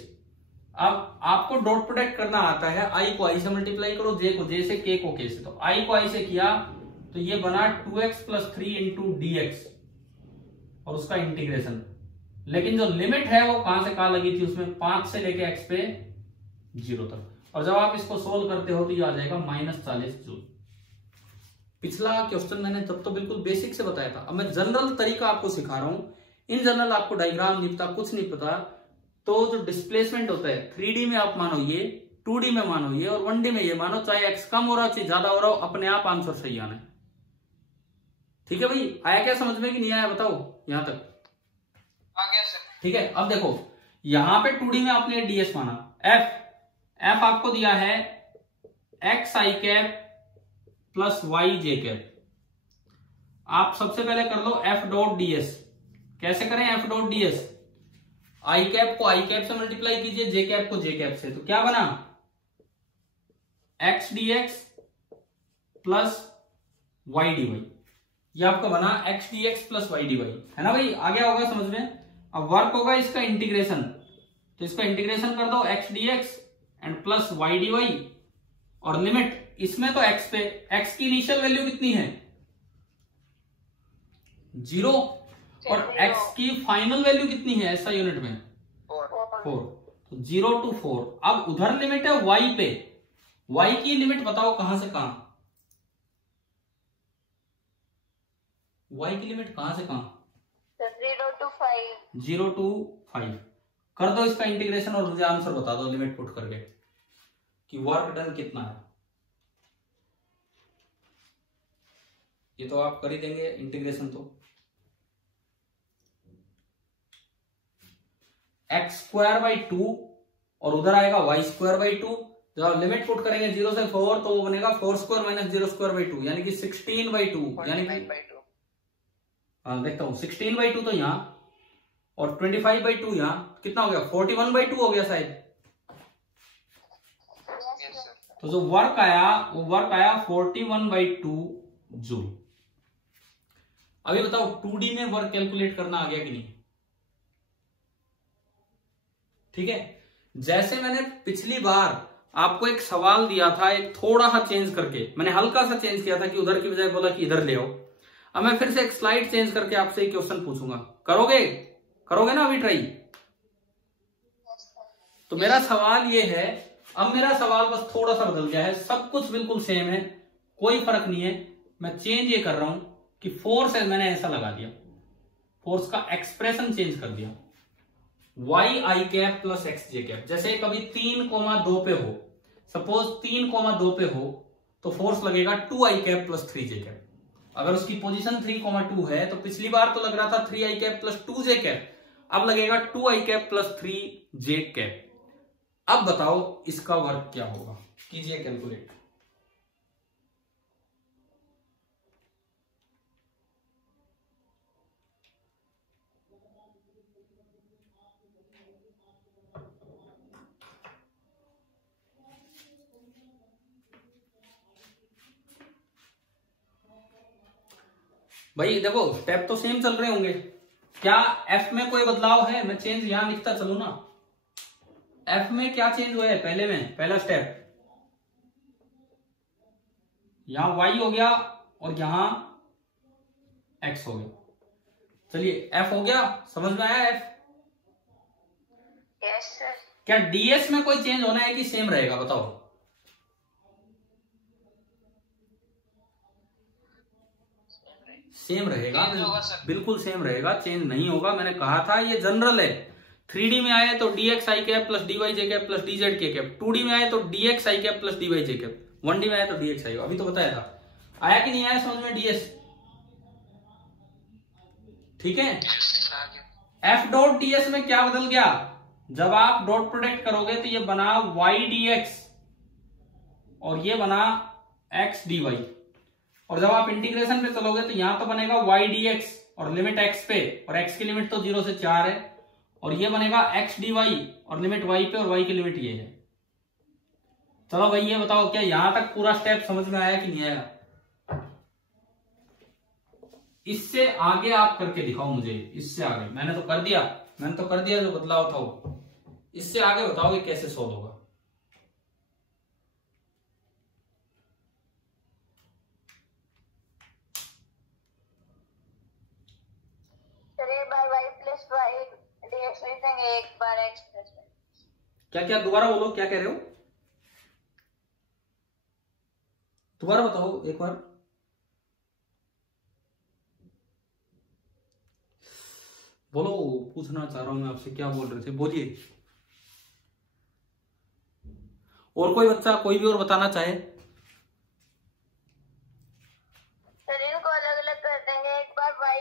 अब आपको डॉट प्रोडक्ट करना आता है, आई को आई से मल्टीप्लाई करो, जे को जे से, के को के से। तो आई को आई से किया तो ये बना 2x प्लस 3 इंटू dx और उसका इंटीग्रेशन। लेकिन जो लिमिट है वो कहां से कहां लगी थी उसमें, 5 से लेके x पे 0 तक। और जब आप इसको सोल्व करते हो तो ये आ जाएगा -40 जूल। पिछला क्वेश्चन मैंने तब तो बिल्कुल बेसिक से बताया था, अब मैं जनरल तरीका आपको सिखा रहा हूं। इन जनरल आपको डायग्राम नहीं पता, कुछ नहीं पता, तो जो डिस्प्लेसमेंट होता है 3D में आप मानो ये, 2D में मानो ये, और 1D में ये मानो, चाहे x कम हो रहा हो चाहे ज्यादा हो रहा हो, अपने आप आंसर सही आना है। ठीक है भाई, आया क्या समझ में कि नहीं आया बताओ यहां तक। आ गया सर। ठीक है, अब देखो यहां पे 2D में आपने ds माना, f आपको दिया है x I cap plus y J cap. आप सबसे पहले कर लो f डॉट ds। कैसे करें f डॉट ds, आई कैप को आई कैप से मल्टीप्लाई कीजिए, जे कैप को जे कैप से। तो क्या बना, x dx plus y dy। ये आपका बना x dx plus y dy, है ना भाई। आ गया होगा समझ में। अब वर्क होगा इसका इंटीग्रेशन, तो इसका इंटीग्रेशन कर दो x dx and plus y dy, और लिमिट इसमें तो x पे, x की इनिशियल वैल्यू कितनी है 0, और x की फाइनल वैल्यू कितनी है ऐसा यूनिट में 4 4, तो 0 to 4। अब उधर लिमिट है y पे, y की लिमिट बताओ कहां से कहां, y की लिमिट कहां से कहां? 0 to 5 0 to 5। कर दो इसका इंटीग्रेशन और मुझे आंसर बता दो लिमिट पुट करके कि वर्क डन कितना है। ये तो आप कर ही देंगे इंटीग्रेशन, तो x²/2 और उधर आएगा y²/2। जब आप लिमिट पुट करेंगे 0 से 4 तो वो बनेगा 4² - 0²/2 यानी कि 16/2 यानी कि देखता हूं 16/2 तो यहाँ और 25/2 यहाँ कितना हो गया 41/2 हो गया शायद। तो जो वर्क आया वो वर्क आया 41/2 जूल। अभी बताओ 2D में वर्क कैलकुलेट करना आ गया कि नहीं? ठीक है, जैसे मैंने पिछली बार आपको एक सवाल दिया था, एक थोड़ा सा चेंज करके मैंने हल्का सा चेंज किया था कि उधर की बजाय बोला कि इधर ले आओ। अब मैं फिर से एक स्लाइड चेंज करके आपसे एक क्वेश्चन पूछूंगा, करोगे ना अभी ट्राई? तो मेरा सवाल ये है, अब मेरा सवाल बस थोड़ा सा बदल गया है, सब कुछ बिल्कुल सेम है, कोई फर्क नहीं है। मैं चेंज ये कर रहा हूं कि फोर्स है, मैंने ऐसा लगा दिया, फोर्स का एक्सप्रेशन चेंज कर दिया, y_i प्लस xj। जैसे कभी 3,2 पे हो, सपोज 3,2 पे हो तो फोर्स लगेगा 2i प्लस 3j। अगर उसकी पोजीशन 3,2 है तो पिछली बार तो लग रहा था 3i प्लस 2j, अब लगेगा 2i प्लस 3j। अब बताओ इसका वर्क क्या होगा, कीजिए कैलकुलेट। भाई देखो स्टेप तो सेम चल रहे होंगे, क्या एफ में कोई बदलाव है? मैं चेंज यहां लिखता चलू ना, एफ में क्या चेंज हुआ है? पहला स्टेप यहां y हो गया और यहां x हो गया। चलिए f हो गया, समझ में आया f? Yes sir. क्या ds में कोई चेंज होना है कि सेम रहेगा बताओ? सेम रहेगा, बिल्कुल सेम रहेगा, चेंज नहीं होगा। मैंने कहा था ये जनरल है। 3D में आए तो dxi plus dyj plus dzk, 2D में आए तो dxi प्लस dyj, 1D में आए तो dxi। अभी तो बताया था, आया कि नहीं आया समझ में ds? ठीक है, f डॉट ds में क्या बदल गया? जब आप डॉट प्रोडक्ट करोगे तो ये बना y dx और ये बना x dy, और जब आप इंटीग्रेशन पे चलोगे तो यहां तो बनेगा y dx और लिमिट x पे, और x की लिमिट तो 0 से 4 है, और ये बनेगा x dy और लिमिट y पे, और y की लिमिट ये है। चलो भाई ये बताओ क्या यहां तक पूरा स्टेप समझ में आया कि नहीं आया? इससे आगे आप करके दिखाओ मुझे, इससे आगे मैंने तो कर दिया जो बदलाव था वो। इससे आगे बताओ ये कैसे सोल्व होगा। क्या दोबारा बोलो, क्या कह रहे हो? दोबारा बताओ एक बार। बोलो, पूछना चाह रहा हूं मैं आपसे, क्या बोल रहे थे, बोलिए। और कोई बच्चा कोई भी और बताना चाहे? सर इनको अलग अलग कर देंगे, एक बार y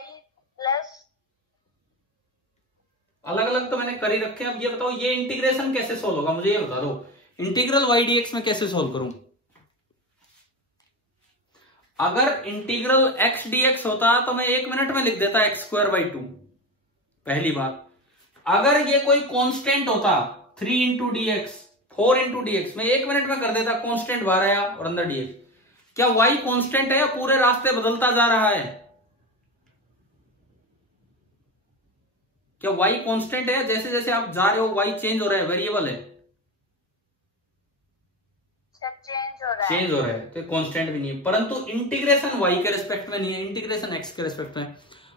प्लस। अलग अलग तो मैंने कर ही रखे हैं। अब ये बताओ ये इंटीग्रेशन कैसे सोल्व होगा, मुझे ये बता दो। इंटीग्रल y dx में कैसे सोल्व करूं? अगर इंटीग्रल x dx होता तो मैं 1 मिनट में लिख देता x²/2, पहली बात। अगर ये कोई कांस्टेंट होता 3 इंटू dx 4 इंटू dx, मैं 1 मिनट में कर देता, कांस्टेंट बाहर आया और अंदर dx। क्या y कांस्टेंट है या पूरे रास्ते बदलता जा रहा है? क्या y कांस्टेंट है? जैसे जैसे आप जा रहे हो y चेंज हो रहा है, वेरिएबल है? चेंज हो रहा है तो कांस्टेंट भी नहीं है। परंतु इंटीग्रेशन y के रिस्पेक्ट में नहीं है, इंटीग्रेशन x के रिस्पेक्ट में।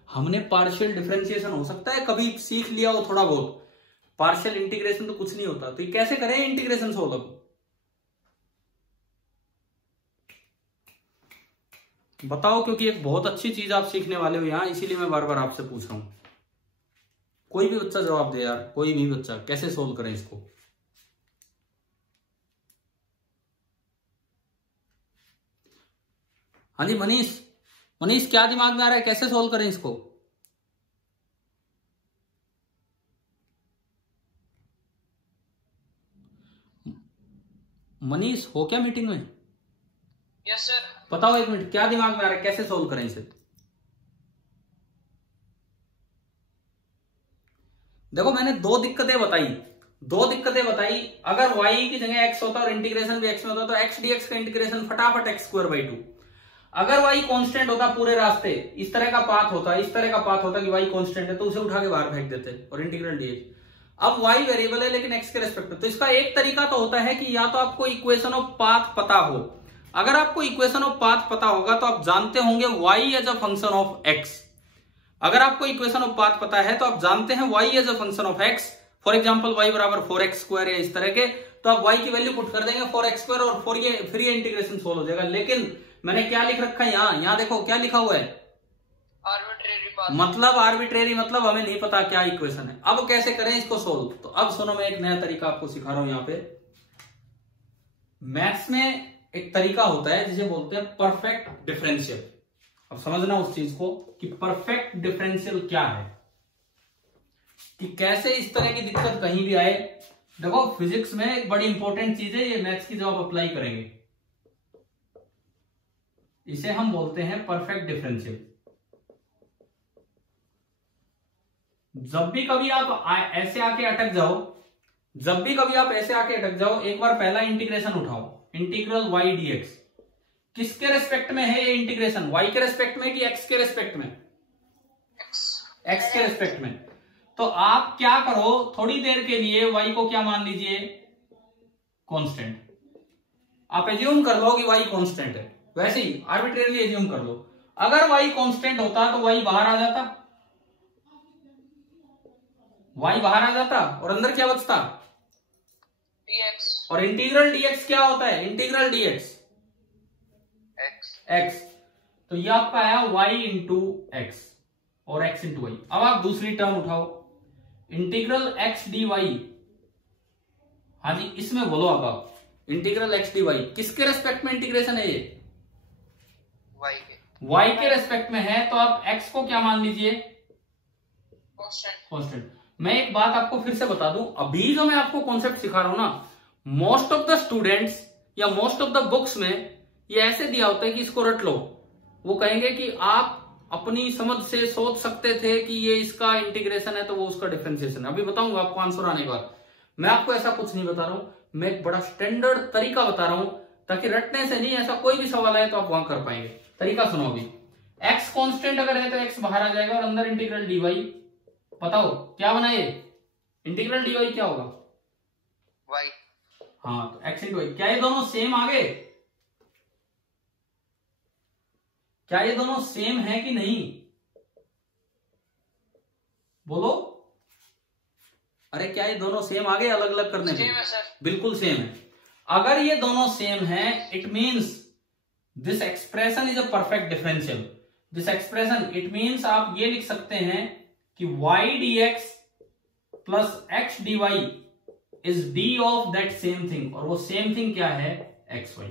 हमने पार्शियल डिफरेंशिएशन हो सकता है कभी सीख लिया हो थोड़ा बहुत, पार्शियल इंटीग्रेशन तो कुछ नहीं होता। तो ये कैसे करें इंटीग्रेशन सोल्व? अब बताओ, क्योंकि एक बहुत अच्छी चीज आप सीखने वाले हो यहाँ, इसीलिए मैं बार बार आपसे पूछ रहा हूं। कोई भी बच्चा जवाब दे यार, कोई भी बच्चा, कैसे सोल्व करें इसको? हाँ जी मनीष, मनीष क्या दिमाग में आ रहा है, कैसे सोल्व करें इसको? मनीष हो क्या मीटिंग में? Yes sir. बताओ एक मिनट, क्या दिमाग में आ रहा है, कैसे सोल्व करें इसे? देखो मैंने दो दिक्कतें बताई। अगर y की जगह x होता और इंटीग्रेशन भी x में होता तो x dx का इंटीग्रेशन फटाफट x²/2। अगर y कांस्टेंट होता पूरे रास्ते, इस तरह का पाथ होता कि y कांस्टेंट है, तो उसे उठा के बाहर फेंक देते और इंटीग्रल dx। अब y वेरिएबल है लेकिन x के रेस्पेक्ट में, तो इसका एक तरीका तो होता है कि या तो आपको इक्वेशन ऑफ पाथ पता हो। अगर आपको इक्वेशन ऑफ पाथ पता होगा तो आप जानते होंगे y as a function of x। अगर आपको इक्वेशन ऑफ पाथ पता है तो आप जानते हैं y as a function of x। For example y बराबर 4x² या इस तरह के, तो आप y की वैल्यू पुट कर देंगे 4x² और फिर ये इंटीग्रेशन सोल्व हो जाएगा। लेकिन मैंने क्या लिख रखा है यहाँ देखो क्या लिखा हुआ है, आर्बिट्रेरी पाथ। मतलब आर्बिट्रेरी, मतलब हमें नहीं पता क्या इक्वेशन है। अब कैसे करें इसको सोल्व? तो अब सुनो, मैं एक नया तरीका आपको सिखा रहा हूं यहाँ पे। मैथ्स में एक तरीका होता है जिसे बोलते हैं परफेक्ट डिफरेंशियल। अब समझना उस चीज को कि परफेक्ट डिफरेंशियल क्या है, कि कैसे इस तरह की दिक्कत कहीं भी आए। देखो फिजिक्स में एक बड़ी इंपॉर्टेंट चीज है ये, मैथ्स की जब आप अप्लाई करेंगे, इसे हम बोलते हैं परफेक्ट डिफरेंशियल। जब भी कभी आप ऐसे आके अटक जाओ, एक बार पहला इंटीग्रेशन उठाओ, इंटीग्रल y dx। किसके रेस्पेक्ट में है ये इंटीग्रेशन, y के रेस्पेक्ट में कि x के रेस्पेक्ट में? x के रेस्पेक्ट में। तो आप क्या करो, थोड़ी देर के लिए y को क्या मान लीजिए, कांस्टेंट। आप एज्यूम कर लो कि y कांस्टेंट है, वैसे ही आर्बिट्रेरली एज्यूम कर लो। अगर y कांस्टेंट होता तो y बाहर आ जाता, और अंदर क्या बचता, dx। और इंटीग्रल dx क्या होता है, इंटीग्रल dx x। तो ये आपका आया y इंटू एक्स और x इंटू वाई। अब आप दूसरी टर्म उठाओ, इंटीग्रल x dy। हाँ जी इसमें बोलो अब आप, इंटीग्रल x dy किसके रेस्पेक्ट में इंटीग्रेशन है ये, y के रेस्पेक्ट में है, तो आप x को क्या मान लीजिए, कांस्टेंट। मैं एक बात आपको फिर से बता दूं, अभी जो मैं आपको कॉन्सेप्ट सिखा रहा हूं ना, मोस्ट ऑफ द स्टूडेंट्स या मोस्ट ऑफ द बुक्स में ये ऐसे दिया होता है कि इसको रट लो। वो कहेंगे कि आप अपनी समझ से सोच सकते थे कि ये इसका इंटीग्रेशन है तो वो उसका डिफरेंशिएशन है। अभी बताऊंगा आपको आंसर आने के बाद। मैं आपको ऐसा कुछ नहीं बता रहा हूं, मैं एक बड़ा स्टैंडर्ड तरीका बता रहा हूं, ताकि रटने से नहीं, ऐसा कोई भी सवाल आए तो आप वहां कर पाएंगे। तरीका सुनो अभी। x कांस्टेंट अगर है तो x बाहर आ जाएगा और अंदर इंटीग्रल dy। बताओ क्या बना ये, इंटीग्रल dy क्या होगा, y। हाँ तो x इंटू वाई। क्या ये दोनों सेम आ गए, क्या ये दोनों सेम है कि नहीं, बोलो। अरे क्या ये दोनों सेम आ गए अलग अलग करने में? बिल्कुल सेम है। अगर ये दोनों सेम है, it means this expression is a perfect differential. This expression, it means आप ये लिख सकते हैं कि y dx plus x dy is d of that same thing, और वो सेम थिंग क्या है, xy।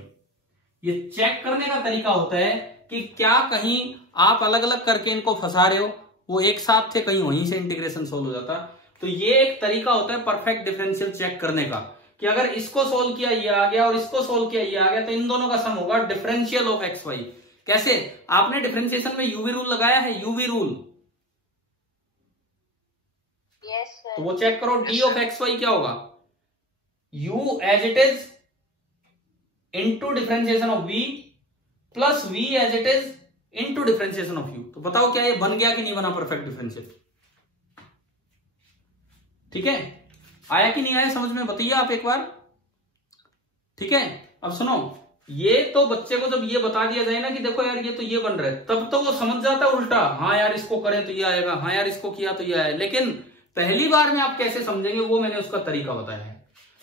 ये चेक करने का तरीका होता है कि क्या कहीं आप अलग अलग करके इनको फंसा रहे हो, वो एक साथ थे कहीं वहीं से इंटीग्रेशन सोल्व हो जाता। तो ये एक तरीका होता है परफेक्ट डिफरेंशियल चेक करने का, कि अगर इसको सोल्व किया ये आ गया और इसको सोल्व किया ये आ गया, तो इन दोनों का सम होगा डिफरेंशियल ऑफ एक्स वाई। कैसे, आपने डिफरेंशिएशन में यूवी रूल लगाया है, यूवी रूल, तो वो चेक करो, डी ऑफ एक्स वाई क्या होगा, u as it is into differentiation of v plus v as it is into differentiation of u। तो बताओ क्या ये बन गया कि नहीं बना परफेक्ट डिफरेंशियल? ठीक है, आया कि नहीं आया समझ में, बताइए आप एक बार। ठीक है, अब सुनो, ये तो बच्चे को जब ये बता दिया जाए ना कि देखो यार ये तो ये बन रहा है, तब तो वो समझ जाता है उल्टा, हाँ यार इसको करें तो ये आएगा, हाँ यार इसको किया तो ये आया। लेकिन पहली बार में आप कैसे समझेंगे वो मैंने उसका तरीका बताया है।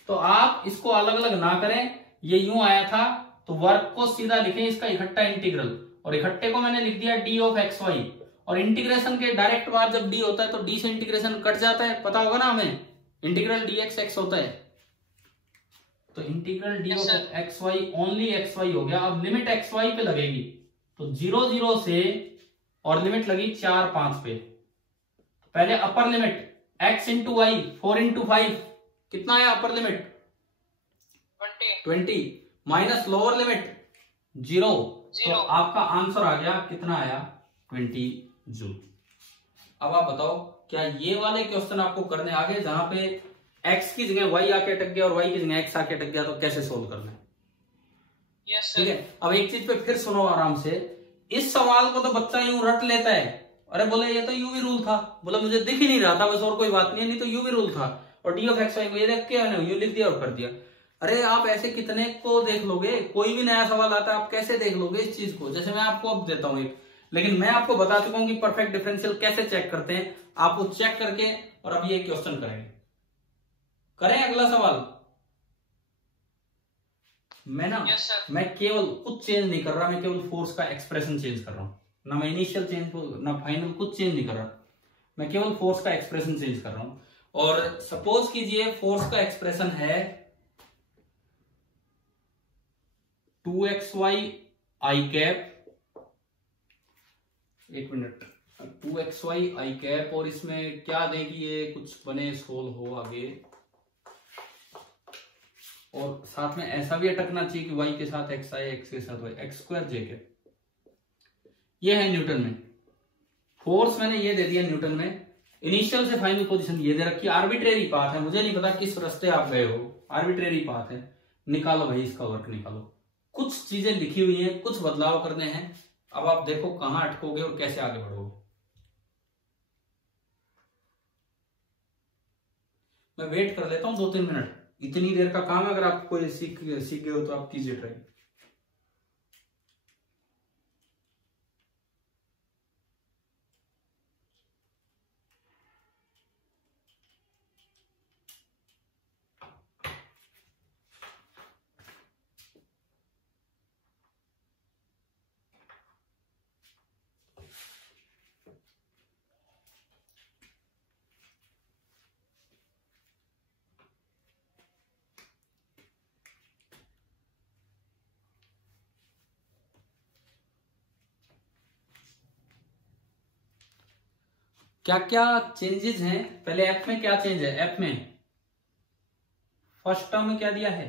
तो आप इसको अलग अलग ना करें, ये यूं आया था तो वर्क को सीधा लिखें इसका इकट्ठा इंटीग्रल, और इकट्ठे को मैंने लिख दिया डी ऑफ एक्स वाई, और इंटीग्रेशन के डायरेक्ट बाद जब डी होता है तो डी से इंटीग्रेशन कट जाता है, पता होगा ना हमें, इंटीग्रल डी एक्स एक्स होता है, तो integral d of x y only x y हो गया। अब लिमिट एक्स वाई पे लगेगी तो 0 0 से, और लिमिट लगी 4 5 पे, पहले upper limit x into y 4 into 5 कितना आया upper limit 20 minus lower limit 0, तो आपका आंसर आ गया कितना आया 20 जूल। अब आप बताओ क्या ये वाले क्वेश्चन आपको करने आ गए जहां पे x की जगह y आके अटक गया और y की जगह x आके अटक गया, तो कैसे सोल्व करना है? ठीक है, अब एक चीज पे फिर सुनो आराम से, इस सवाल को तो बच्चा यूं रट लेता है, अरे बोले ये तो यूवी रूल था, बोला मुझे दिख ही नहीं रहा था बस और कोई बात नहीं है, नहीं तो यूवी रूल था, और डी ऑफ एक्स वाई को ये देख के यू लिख दिया और कर दिया। अरे आप ऐसे कितने को देख लोगे, कोई भी नया सवाल आता है आप कैसे देख लोगे इस चीज को, जैसे मैं आपको अब देता हूं एक, लेकिन मैं आपको बता चुका हूं कि परफेक्ट डिफरेंशियल कैसे चेक करते हैं, आप वो चेक करके और अब ये क्वेश्चन करेंगे। करें अगला सवाल। मैं ना मैं केवल कुछ चेंज नहीं कर रहा, मैं केवल फोर्स का एक्सप्रेशन चेंज कर रहा हूं, ना मैं इनिशियल चेंज ना फाइनल कुछ चेंज नहीं कर रहा, मैं केवल फोर्स का एक्सप्रेशन चेंज कर रहा हूं। और सपोज कीजिए फोर्स का एक्सप्रेशन है 2xy आई कैप, एक मिनट, 2xy आई कैप, और इसमें क्या देगी ये, कुछ बने सोल हो आगे, और साथ में ऐसा भी अटकना चाहिए कि y के साथ x आए, x के साथ y, x स्क्वायर जे कैप। ये है न्यूटन में, फोर्स मैंने ये दे दिया न्यूटन में, इनिशियल से फाइनल पोजीशन ये दे रखी, आर्बिट्रेरी पाथ है, मुझे नहीं पता किस रास्ते आप गए हो, आर्बिट्रेरी पाथ है, निकालो भाई इसका वर्क निकालो, कुछ चीजें लिखी हुई हैं, कुछ बदलाव करने हैं, अब आप देखो कहां अटकोगे और कैसे आगे बढ़ोगे। मैं वेट कर लेता हूं 2-3 मिनट, इतनी देर का काम है, अगर आप कोई सीख गए हो तो आप कीजिए ट्राई। क्या क्या चेंजेस हैं, पहले एफ में क्या चेंज है, एफ में फर्स्ट टर्म में क्या दिया है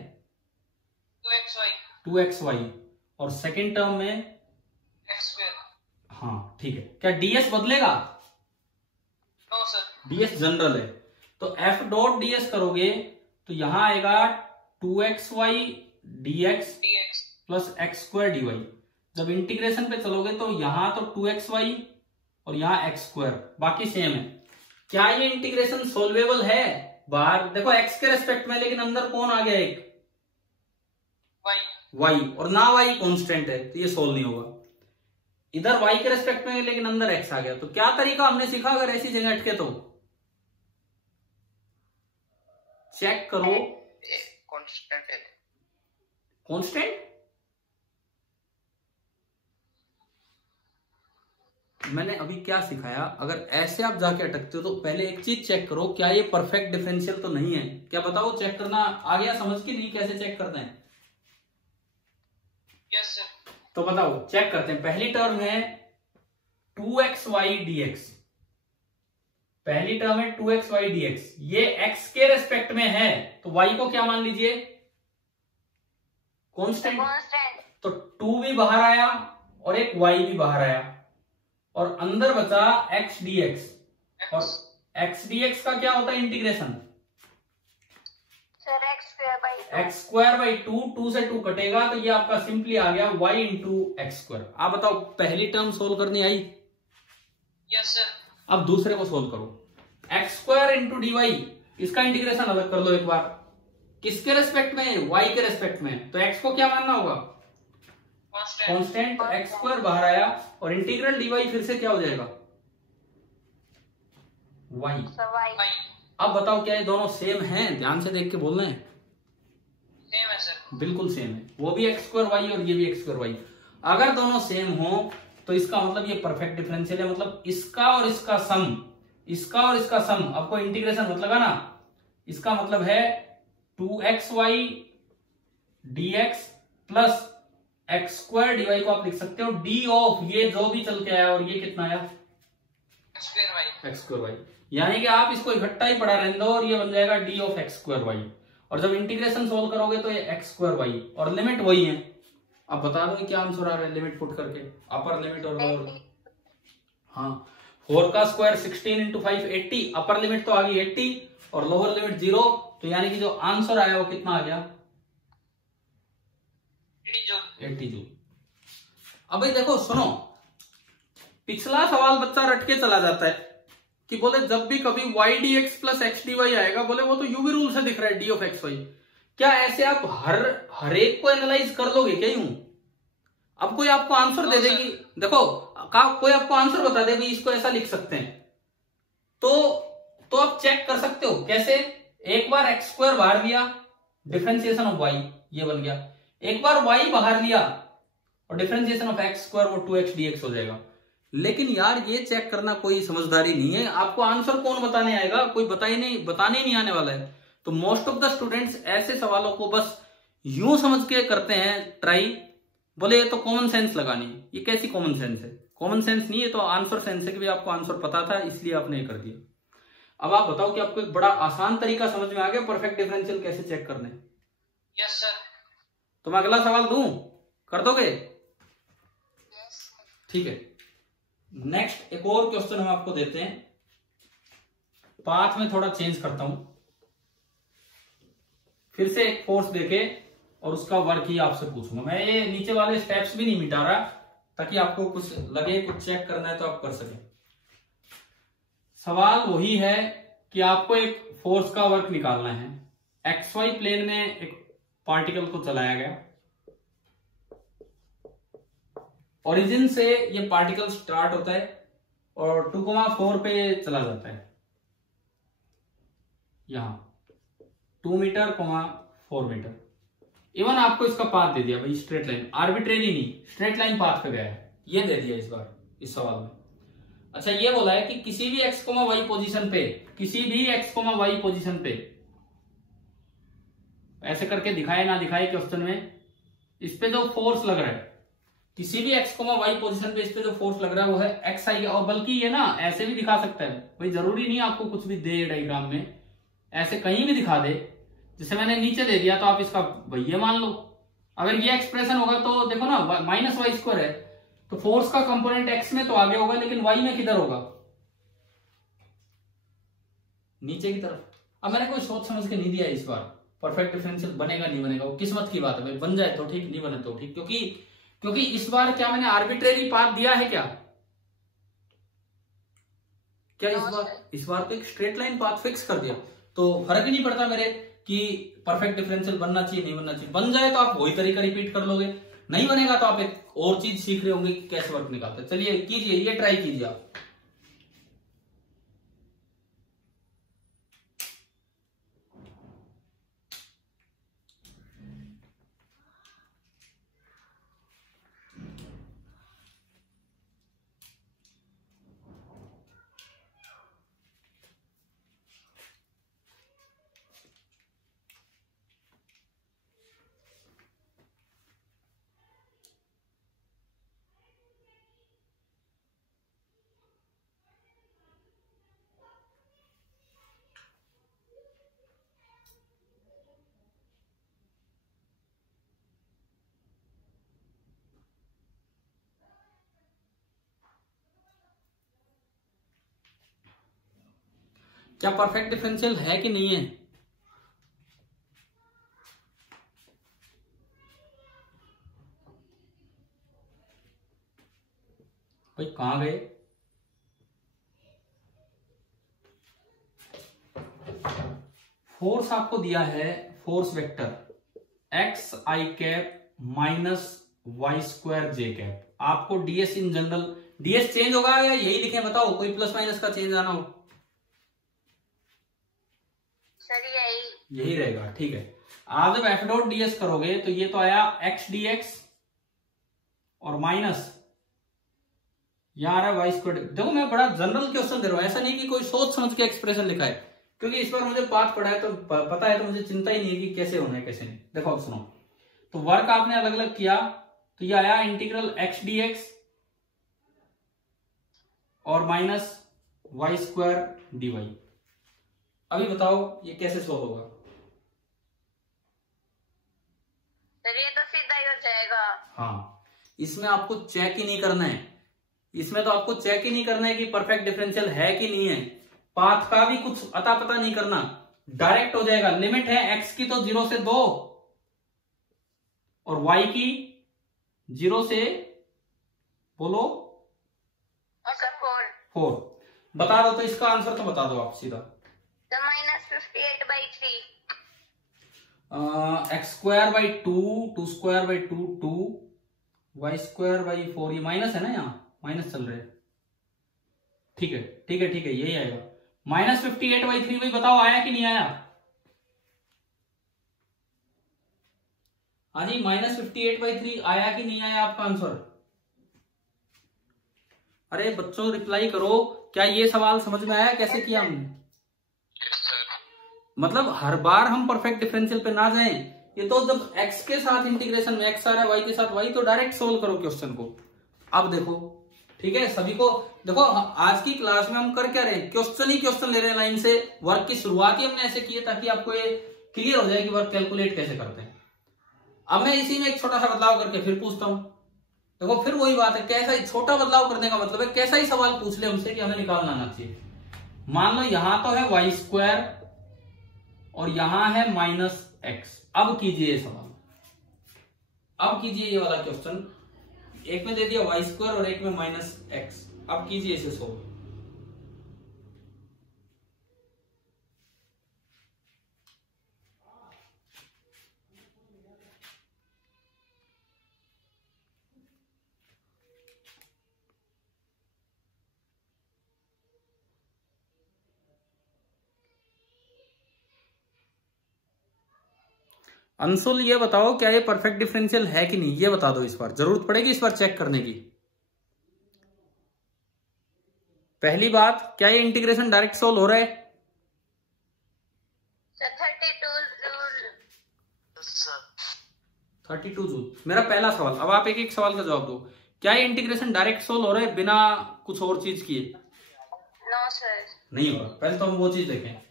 2xy, और सेकंड टर्म में x²। हाँ ठीक है, क्या ds बदलेगा? नो सर, ds जनरल है, तो f डॉट ds करोगे तो यहां आएगा 2xy dx plus x² dy। जब इंटीग्रेशन पे चलोगे तो यहां तो 2xy और यहाँ x², बाकी सेम है। क्या ये इंटीग्रेशन सोल्वेबल है? बाहर देखो x के रेस्पेक्ट में, लेकिन अंदर कौन आ गया एक y, और ना y कांस्टेंट है तो ये सोल्व नहीं होगा। इधर y के रेस्पेक्ट में लेकिन अंदर x आ गया, तो क्या तरीका हमने सीखा अगर ऐसी जगह अटके तो चेक करो कांस्टेंट। मैंने अभी क्या सिखाया, अगर ऐसे आप जाके अटकते हो तो पहले एक चीज चेक करो, क्या ये परफेक्ट डिफरेंशियल तो नहीं है, क्या बताओ चेक करना आ गया समझ की नहीं, कैसे चेक करते हैं? Yes sir. तो बताओ चेक करते हैं। पहली टर्म है 2xy dx, पहली टर्म है 2xy dx, ये x के रेस्पेक्ट में है तो y को क्या मान लीजिए कांस्टेंट, तो 2 भी बाहर आया और एक y भी बाहर आया, और अंदर बचा x dx, और x dx का क्या होता है इंटीग्रेशन सर x²/2, 2 से 2 कटेगा तो ये आपका सिंपली आ गया y इंटू x²। आप बताओ पहली टर्म सोल्व करनी आई? Yes sir. अब दूसरे को सोल्व करो, x² इंटू dy, इसका इंटीग्रेशन अलग कर लो एक बार, किसके रेस्पेक्ट में? y के रेस्पेक्ट में, तो x को क्या मानना होगा कांस्टेंट, x² बाहर आया, और इंटीग्रल dy फिर से क्या हो जाएगा वाई। वाई। अब बताओ क्या ये दोनों सेम हैं? ध्यान से देख के बोलना है। सेम है सर। बिल्कुल सेम है, वो भी एक्स स्क्वायर वाई और ये भी एक्स स्क्वायर वाई। अगर दोनों सेम हो तो इसका मतलब ये परफेक्ट डिफरेंशियल है, मतलब इसका और इसका सम, इसका और इसका सम, आपको इंटीग्रेशन मत लगाना, इसका मतलब है 2xy dx plus x square dy को आप लिख सकते हो डी ऑफ ये जो भी चल के आया और ये कितना आया x square y. X square y, यानी कि आप इसको इकट्ठा ही पढ़ा रहने दो और ये बन जाएगा d of x square y. और जब इंटीग्रेशन सोल्व करोगे तो ये एक्स स्क्वायर वाई और लिमिट वही है। अब बता दो क्या आंसर आ रहा है लिमिट पुट करके, अपर लिमिट और लोअर। हाँ 4 का स्क्वायर 16 इंटू 5 80, अपर लिमिट तो आ गई 80 और लोअर लिमिट 0, तो यानी कि जो आंसर आया वो कितना आ गया 80 जूल। अब भाई देखो सुनो, पिछला सवाल बच्चा रट के चला जाता है कि बोले जब भी कभी y d x plus x d y आएगा, बोले वो तो यूवी रूल से दिख रहा है डी ऑफ एक्स वाई। क्या ऐसे आप हर एक को एनालाइज कर लोगे क्या यूं? अब कोई आपको आंसर दे देगी, देखो कोई आपको आंसर बता दे भाई इसको ऐसा लिख सकते हैं, तो आप चेक कर सकते हो कैसे। एक बार एक्स स्क्वायर बाहर लिया, डिफरेंशिएशन ऑफ वाई ये बन गया, एक बार वाई बाहर लिया और डिफरेंशिएशन ऑफ एक्स स्क्वायर वो 2x dx हो जाएगा। लेकिन यार ये चेक करना कोई समझदारी नहीं है, आपको आंसर कौन बताने आएगा, कोई बताने नहीं आने वाला है। तो मोस्ट ऑफ द स्टूडेंट्स ऐसे सवालों को बस यूं समझ के करते हैं ट्राई, बोले ये तो कॉमन सेंस लगानी है। ये कैसी कॉमन सेंस है? कॉमन सेंस नहीं है तो आंसर सेंस है कि भाई आपको आंसर पता था इसलिए आपने ये कर दिया। अब आप बताओ कि आपको एक बड़ा आसान तरीका समझ में आ गया परफेक्ट डिफरेंशियल कैसे चेक करने? Yes sir. तो मैं अगला सवाल दूं, कर दोगे? ठीक है, नेक्स्ट एक और क्वेश्चन हम आपको देते हैं, पाथ में थोड़ा चेंज करता हूं, फिर से एक फोर्स देके और उसका वर्क ही आपसे पूछूंगा। मैं ये नीचे वाले स्टेप्स भी नहीं मिटा रहा ताकि आपको कुछ लगे, कुछ चेक करना है तो आप कर सकें। सवाल वही है कि आपको एक फोर्स का वर्क निकालना है। XY प्लेन में एक पार्टिकल को चलाया गया, ओरिजिन से ये पार्टिकल स्टार्ट होता है और 2,4 पे चला जाता है, यहां 2 मीटर 4 मीटर। इवन आपको इसका पाथ दे दिया भाई, स्ट्रेट लाइन, आर्बिट्रेरी नहीं, स्ट्रेट लाइन पाथ पे गया है, ये दे दिया इस बार इस सवाल में। अच्छा ये बोला है कि किसी भी x, y पोजीशन पे, किसी भी x, y पोजीशन पे, ऐसे करके दिखाए ना दिखाए क्वेश्चन में, इस पे जो फोर्स लग रहा है, किसी भी x, y पोजीशन पे इस पे जो फोर्स लग रहा है वो है एक्स आई। और बल्कि ये ना ऐसे भी दिखा सकता है भाई, जरूरी नहीं आपको कुछ भी दे डायग्राम में, ऐसे कहीं भी दिखा दे, जैसे मैंने नीचे दे दिया तो आप इसका भाई ये मान लो। अगर ये एक्सप्रेशन होगा तो देखो ना माइनस वाई स्क्वायर है, तो फोर्स का कंपोनेंट x में तो आगे होगा लेकिन y में किधर होगा, नीचे की तरफ। अब मैंने कोई सोच समझ के नहीं दिया इस बार, परफेक्ट डिफरेंशियल बनेगा नहीं बनेगा वो किस्मत की बात है भाई, बन जाए तो ठीक, नहीं बने तो ठीक। क्योंकि इस बार क्या मैंने आर्बिट्रेरी पाथ दिया है क्या इस बार तो एक स्ट्रेट लाइन पाथ फिक्स कर दिया, तो फर्क ही नहीं पड़ता मेरे कि परफेक्ट डिफरेंशियल बनना चाहिए नहीं बनना चाहिए। बन जाए तो आप वही तरीका रिपीट कर लोगे, नहीं बनेगा तो आप एक और चीज सीख रहे होंगे कि कैसे वर्क निकालते हैं। चलिए कीजिए, ये ट्राई कीजिए आप। क्या परफेक्ट डिफरेंशियल है कि नहीं है? भाई कहां गए? फोर्स आपको दिया है, force vector x I cap minus y square J cap. आपको DS in general, DS change होगा या यही लिखे बताओ, कोई प्लस माइनस का चेंज आना हो? सर यही रहेगा, ठीक है। आप जब एफ डॉट डी एस करोगे तो ये तो आया एक्स डी एक्स और माइनस यहाँ आ रहा है वाई स्क्वायर। देखो मैं बड़ा जनरल क्वेश्चन दे रहा हूं, ऐसा नहीं कि कोई सोच समझ के एक्सप्रेशन लिखा है, क्योंकि इस बार मुझे पाठ पढ़ा है तो पता है, तो मुझे चिंता ही नहीं है कि कैसे होना है कैसे नहीं। देखो अब सुनो, तो वर्क आपने अलग अलग किया, तो ये आया इंटीग्रल एक्स डी एक्स और minus y square d y. अभी बताओ ये कैसे सोल्व होगा? सर ये तो सीधा ही हो जाएगा। हाँ, इसमें आपको चेक ही नहीं करना है, इसमें तो आपको चेक ही नहीं करना है कि परफेक्ट डिफरेंशियल है कि नहीं है, पाथ का भी कुछ अता पता नहीं करना, डायरेक्ट हो जाएगा। लिमिट है एक्स की तो 0 से 2 और वाई की 0 से बोलो 4। बता दो तो इसका आंसर तो बता दो आप सीधा। -58/3 x square by 2, 2 square by 2 2, y square by 4, ये माइनस है ना, यहाँ माइनस चल रहे हैं, ठीक है ठीक है ठीक है, यही आएगा। -58/3 भाई बताओ आया कि नहीं आया? हाँ जी, -58/3 आया कि नहीं आया आपका आंसर? अरे बच्चों रिप्लाई करो, क्या ये सवाल समझ में आया कैसे किया हमने? मतलब हर बार हम परफेक्ट डिफरेंशियल पे ना जाएं, ये तो जब x के साथ इंटीग्रेशन में x आ रहा है, y के साथ y, तो डायरेक्ट सोल्व करो क्वेश्चन को। अब देखो, ठीक है, सभी को देखो, आज की क्लास में हम कर क्या रहे हैं, क्वेश्चन ही क्वेश्चन ले रहे हैं लाइन से। वर्क की शुरुआत ही हमने ऐसे की है ताकि आपको ये क्लियर हो जाए कि वर्क कैलकुलेट कैसे करते हैं। अब मैं इसी में एक छोटा सा बदलाव करके फिर पूछता हूं। देखो फिर वही बात है, कैसा ही छोटा बदलाव करने का मतलब है कैसा ही सवाल पूछ ले हमसे कि हमें निकालना आना चाहिए। मान लो यहां तो है वाई स्क्वायर और यहां है -x। अब कीजिए ये सवाल, अब कीजिए ये वाला क्वेश्चन, एक में दे दिया वाई स्क्वायर और एक में -x। अब कीजिए इसे सोल्व। अंशुल ये बताओ क्या ये परफेक्ट डिफरेंशियल है कि नहीं, ये बता दो। इस बार जरूरत पड़ेगी इस बार चेक करने की। पहली बात, क्या ये इंटीग्रेशन डायरेक्ट सोल्व हो रहा है? 32 जूल। मेरा पहला सवाल, अब आप एक एक सवाल का जवाब दो। क्या ये इंटीग्रेशन डायरेक्ट सोल्व हो रहा है बिना कुछ और चीज किए? नो सर, नहीं हो रहा। पहले तो हम वो चीज देखें।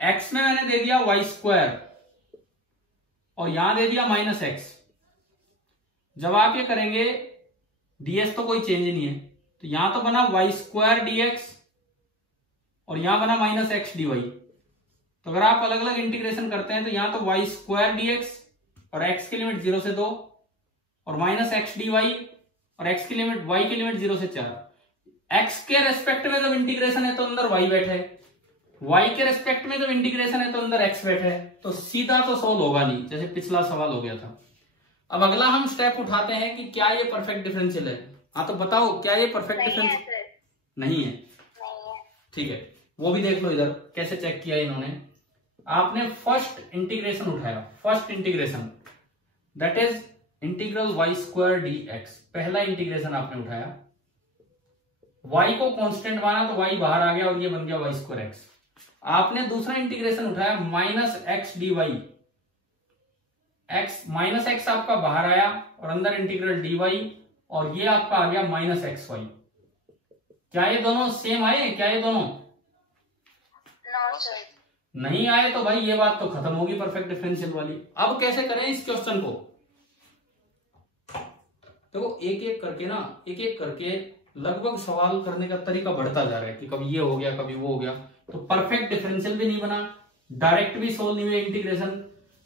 एक्स में मैंने दे दिया वाई स्क्वायर और यहां दे दिया -x। जब आप ये करेंगे, ds तो कोई चेंज नहीं है, तो यहां तो बना वाई स्क्वायर dx और यहां बना -x dy। तो अगर आप अलग अलग इंटीग्रेशन करते हैं तो यहां तो वाई स्क्वायर dx और x की लिमिट 0 से 2 और -x dy और x की लिमिट, y की लिमिट 0 से 4। x के रेस्पेक्ट में जब इंटीग्रेशन है तो अंदर y बैठे, y के रेस्पेक्ट में जब इंटीग्रेशन है तो अंदर x बैठे, तो सीधा तो सोल्व होगा नहीं, जैसे पिछला सवाल हो गया था। अब अगला हम स्टेप उठाते हैं कि क्या ये परफेक्ट डिफरेंशियल है। हाँ तो बताओ क्या ये परफेक्ट डिफरेंशियल नहीं है? ठीक है, वो भी देख लो इधर कैसे चेक किया इन्होंने। आपने फर्स्ट इंटीग्रेशन उठाया, first integration that is integral y square dx। पहला इंटीग्रेशन आपने उठाया, y को कांस्टेंट माना तो y बाहर आ गया और ये बन गया वाई स्क्वायर एक्स। आपने दूसरा इंटीग्रेशन उठाया -x dy, x आपका बाहर आया और अंदर इंटीग्रल dy और ये आपका आ गया -xy। क्या ये दोनों सेम आए? क्या ये दोनों नहीं आए? तो भाई ये बात तो खत्म होगी परफेक्ट डिफरेंशियल वाली। अब कैसे करें इस क्वेश्चन को? देखो एक एक करके ना, एक एक करके लगभग सवाल करने का तरीका बढ़ता जा रहा है कि कभी ये हो गया कभी वो हो गया। तो परफेक्ट डिफरेंशियल भी नहीं बना, डायरेक्ट भी सोल्व नहीं हुए इंटीग्रेशन।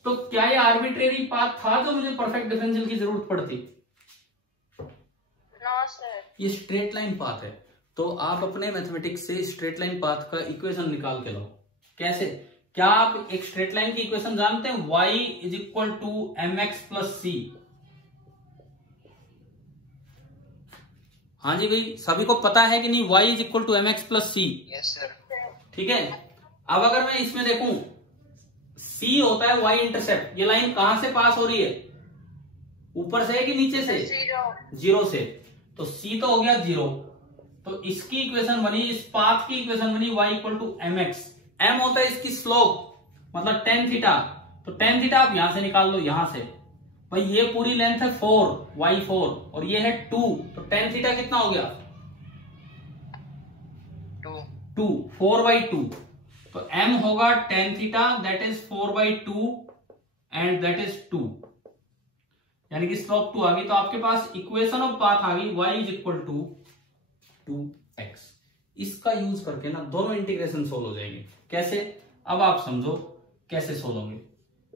तो क्या ये आर्बिट्रेरी पाथ था जो मुझे परफेक्ट डिफरेंशियल की जरूरत पड़ती? नो सर, ये स्ट्रेट लाइन पाथ है। तो आप अपने मैथमेटिक्स से स्ट्रेट लाइन पाथ का इक्वेशन निकाल के लाओ। कैसे? क्या आप एक स्ट्रेट लाइन की इक्वेशन जानते हैं? y = mx + c। हाँ जी भाई, सभी को पता है कि नहीं y = mx + c? Yes sir. ठीक है। अब अगर मैं इसमें देखूं सी होता है वाई इंटरसेप्ट। ये लाइन कहां से पास हो रही है, ऊपर से कि नीचे से, जीरो से, तो सी तो हो गया जीरो। तो इसकी इक्वेशन बनी, इस पाथ की इक्वेशन बनी y equal to m x. M होता है इसकी स्लोप, मतलब टेन थीटा। तो टेन थीटा आप यहां से निकाल लो, यहां से भाई ये पूरी लेंथ है 4 y4 और ये है 2, तो टेन थीटा कितना हो गया 2 4/2। तो m होगा tan theta that is 4/2 and that is 2, यानी कि स्लोप 2 आ गई। तो आपके पास इक्वेशन ऑफ पाथ आ गई y is equal to 2x। इसका यूज करके ना दोनों इंटीग्रेशन सोल्व हो जाएंगे। कैसे, अब आप समझो कैसे सोल्व होंगे।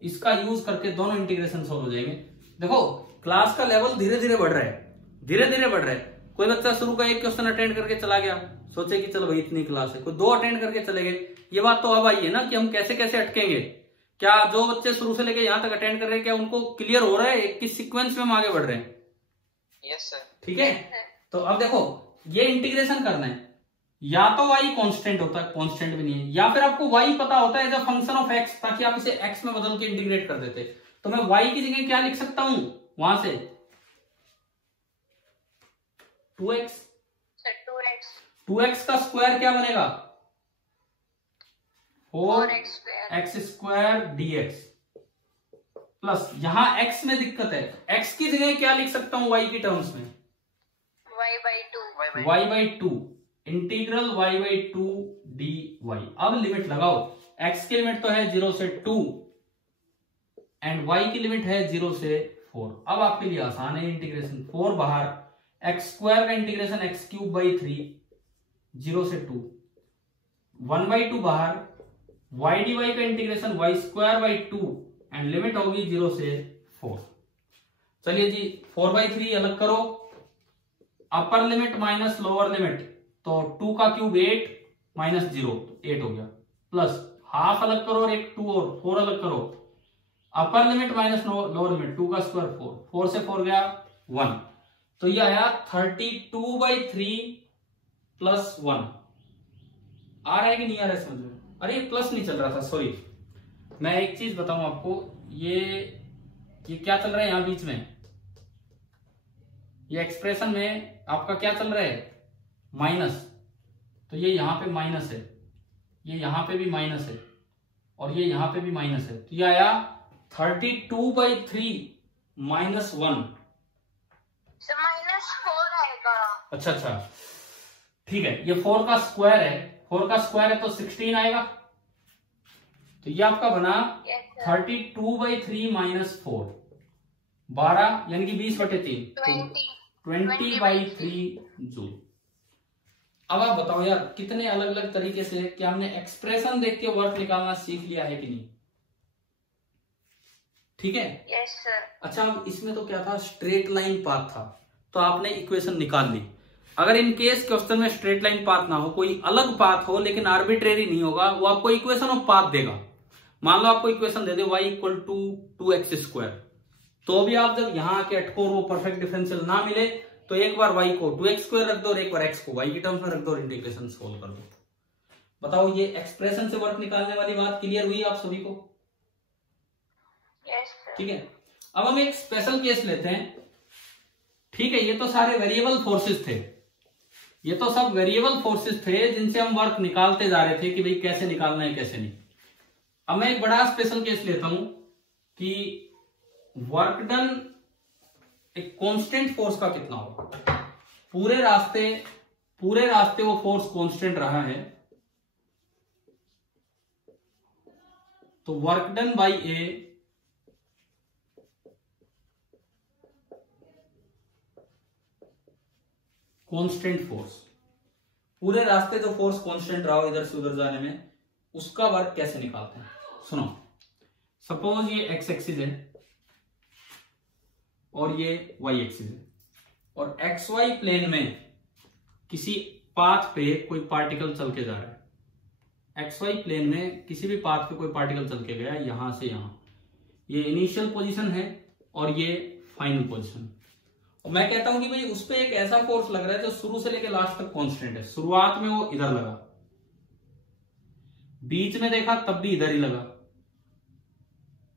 इसका यूज करके दोनों इंटीग्रेशन सोल्व हो जाएंगे। देखो क्लास का लेवल धीरे धीरे बढ़ रहा है, धीरे धीरे बढ़ रहा है। कोई बच्चा शुरू का एक क्वेश्चन अटेंड करके चला गया, सोचे कि चलो भाई इतनी क्लास है, कोई 2 अटेंड करके चले गए। ये बात तो अब आई है ना कि हम कैसे कैसे अटकेंगे। क्या जो बच्चे शुरू से लेके यहां तक अटेंड कर रहे हैं, क्या उनको क्लियर हो रहा है किस सीक्वेंस में हम आगे बढ़ रहे हैं? Yes sir. ठीक है, तो अब देखो ये इंटीग्रेशन करना है, या तो y कांस्टेंट होता है, कांस्टेंट भी नहीं है, या फिर आपको y पता होता है as a function of x, ताकि आप इसे x में बदल के इंटीग्रेट कर देते। तो मैं y की जगह क्या लिख सकता हूं वहां से 2x। 2x का स्क्वायर क्या बनेगा 4x स्क्वायर dx प्लस, यहां x में दिक्कत है, x की जगह क्या लिख सकता हूं y की टर्म्स में y/2 इंटीग्रल y/2 dy। अब लिमिट लगाओ, x की लिमिट तो है 0 से 2 एंड y की लिमिट है 0 से 4। अब आपके लिए आसान है इंटीग्रेशन, 4 बाहर, x स्क्वायर का इंटीग्रेशन x³ 3 0 से 2, 1/2 बाहर, y dy का इंटीग्रेशन y²/2 एंड लिमिट होगी 0 से 4। चलिए जी 4/3 अलग करो, upper limit minus lower limit, तो 2 का क्यूब 8 माइनस 0 8 हो गया, प्लस हाफ अलग करो और एक 2 और 4 अलग करो, upper limit minus lower limit, 2 का स्क्वायर 4, 4 से 4 गया 1, तो ये आया 32/3 प्लस 1। आ रहा है कि नहीं आ रहा है समझ में? अरे ये प्लस नहीं चल रहा था, सॉरी। मैं एक चीज बताऊं आपको, ये क्या चल रहा है यहां बीच में, ये एक्सप्रेशन में आपका क्या चल रहा है माइनस, तो ये यहां पे माइनस है, ये यहां पे भी माइनस है और ये यहां पे भी माइनस है, तो ये आया 32/3 माइनस 1। -4 आएगा। अच्छा ठीक है, ये 4 का स्क्वायर है, 4 का स्क्वायर है तो 16 आएगा। तो ये आपका बना 32/3 माइनस 4, 12 यानी कि 20/3 20/3 जूल। अब आप बताओ यार कितने अलग अलग तरीके से, क्या हमने एक्सप्रेशन देख के वर्क निकालना सीख लिया है कि नहीं? ठीक है, यस सर। अच्छा अब इसमें तो क्या था, स्ट्रेट लाइन पाथ था, तो आपने इक्वेशन निकाल ली। अगर इन केस क्वेश्चन में स्ट्रेट लाइन पाथ ना हो, कोई अलग पाथ हो लेकिन आर्बिट्रेरी नहीं होगा, वो आपको इक्वेशन ऑफ पाथ देगा। मान लो आपको इक्वेशन दे दे y इक्वल टू 2x², तो भी आप जब यहां आके अटको और वो परफेक्ट डिफरेंशियल ना मिले, तो एक बार y को 2x² रख दो और एक बार x को y की टर्म्स में रख दो और इंटीग्रेशन सोल्व कर दो। बताओ ये एक्सप्रेशन से वर्क निकालने वाली बात क्लियर हुई आप सभी को? Yes sir. ठीक है, अब हम एक स्पेशल केस लेते हैं। ठीक है, ये तो सारे वेरिएबल फोर्सेस थे, ये तो सब वेरिएबल फोर्सेस थे जिनसे हम वर्क निकालते जा रहे थे कि भाई कैसे निकालना है कैसे नहीं। अब मैं एक बड़ा स्पेशल केस लेता हूं कि वर्क डन एक कांस्टेंट फोर्स का कितना होगा। पूरे रास्ते वो फोर्स कांस्टेंट रहा है, तो work done by a constant force, पूरे रास्ते जो फोर्स कांस्टेंट रहा हो इधर से उधर जाने में, उसका वर्क कैसे निकालते हैं। सुनो, सपोज ये एक्स एक्सिस है और ये वाई एक्सिस है, और एक्स वाई प्लेन में किसी पाथ पे कोई पार्टिकल चल के जा रहा है। एक्स वाई प्लेन में किसी भी पाथ पे कोई पार्टिकल चल के गया यहां से यहां, ये इनिशियल पोजीशन है और ये फाइनल पोजीशन। और मैं कहता हूं कि भाई उस पर एक ऐसा फोर्स लग रहा है जो शुरू से लेकर लास्ट तक कांस्टेंट है। शुरुआत में वो इधर लगा, बीच में देखा तब भी इधर ही लगा,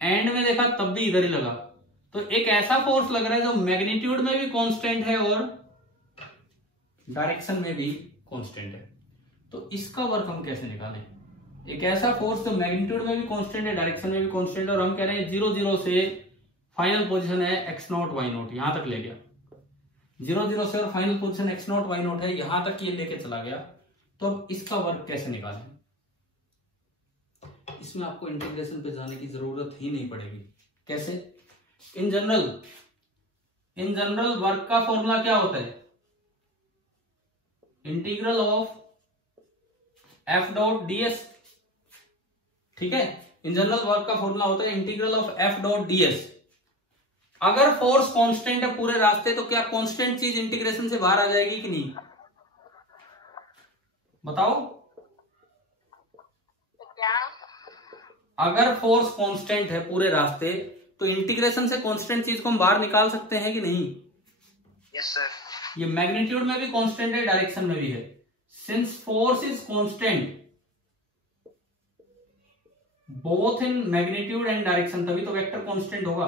एंड में देखा तब भी इधर ही लगा। तो एक ऐसा फोर्स लग रहा है जो मैग्नीट्यूड में भी कांस्टेंट है और डायरेक्शन में भी कांस्टेंट है। तो इसका वर्क हम कैसे निकालें? एक ऐसा फोर्स जो मैग्नीट्यूड में भी कांस्टेंट है, डायरेक्शन में भी कांस्टेंट है, और हम कह रहे हैं 0 0 से फाइनल पोजीशन है x0 y0, यहां तक ले गया 0 0 से, और फाइनल पोजीशन x0 y0 है, यहां तक ये लेके चला गया। तो अब इसका वर्क कैसे निकालें? इसमें आपको इंटीग्रेशन पे जाने की जरूरत ही नहीं पड़ेगी। कैसे? इन जनरल वर्क का फॉर्मूला क्या होता है? Integral of F dot DS. ठीक है, इन जनरल वर्क का फॉर्मूला होता है integral of F dot DS. अगर फोर्स कांस्टेंट है पूरे रास्ते, तो क्या कांस्टेंट चीज इंटीग्रेशन से बाहर आ जाएगी कि नहीं? बताओ। क्या? अगर फोर्स कांस्टेंट है पूरे रास्ते, तो इंटीग्रेशन से कांस्टेंट चीज को हम बाहर निकाल सकते हैं कि नहीं? Yes sir. ये मैग्नीट्यूड में भी कांस्टेंट है, डायरेक्शन में भी है। Since force is constant both in magnitude and direction, तभी तो वेक्टर कांस्टेंट होगा।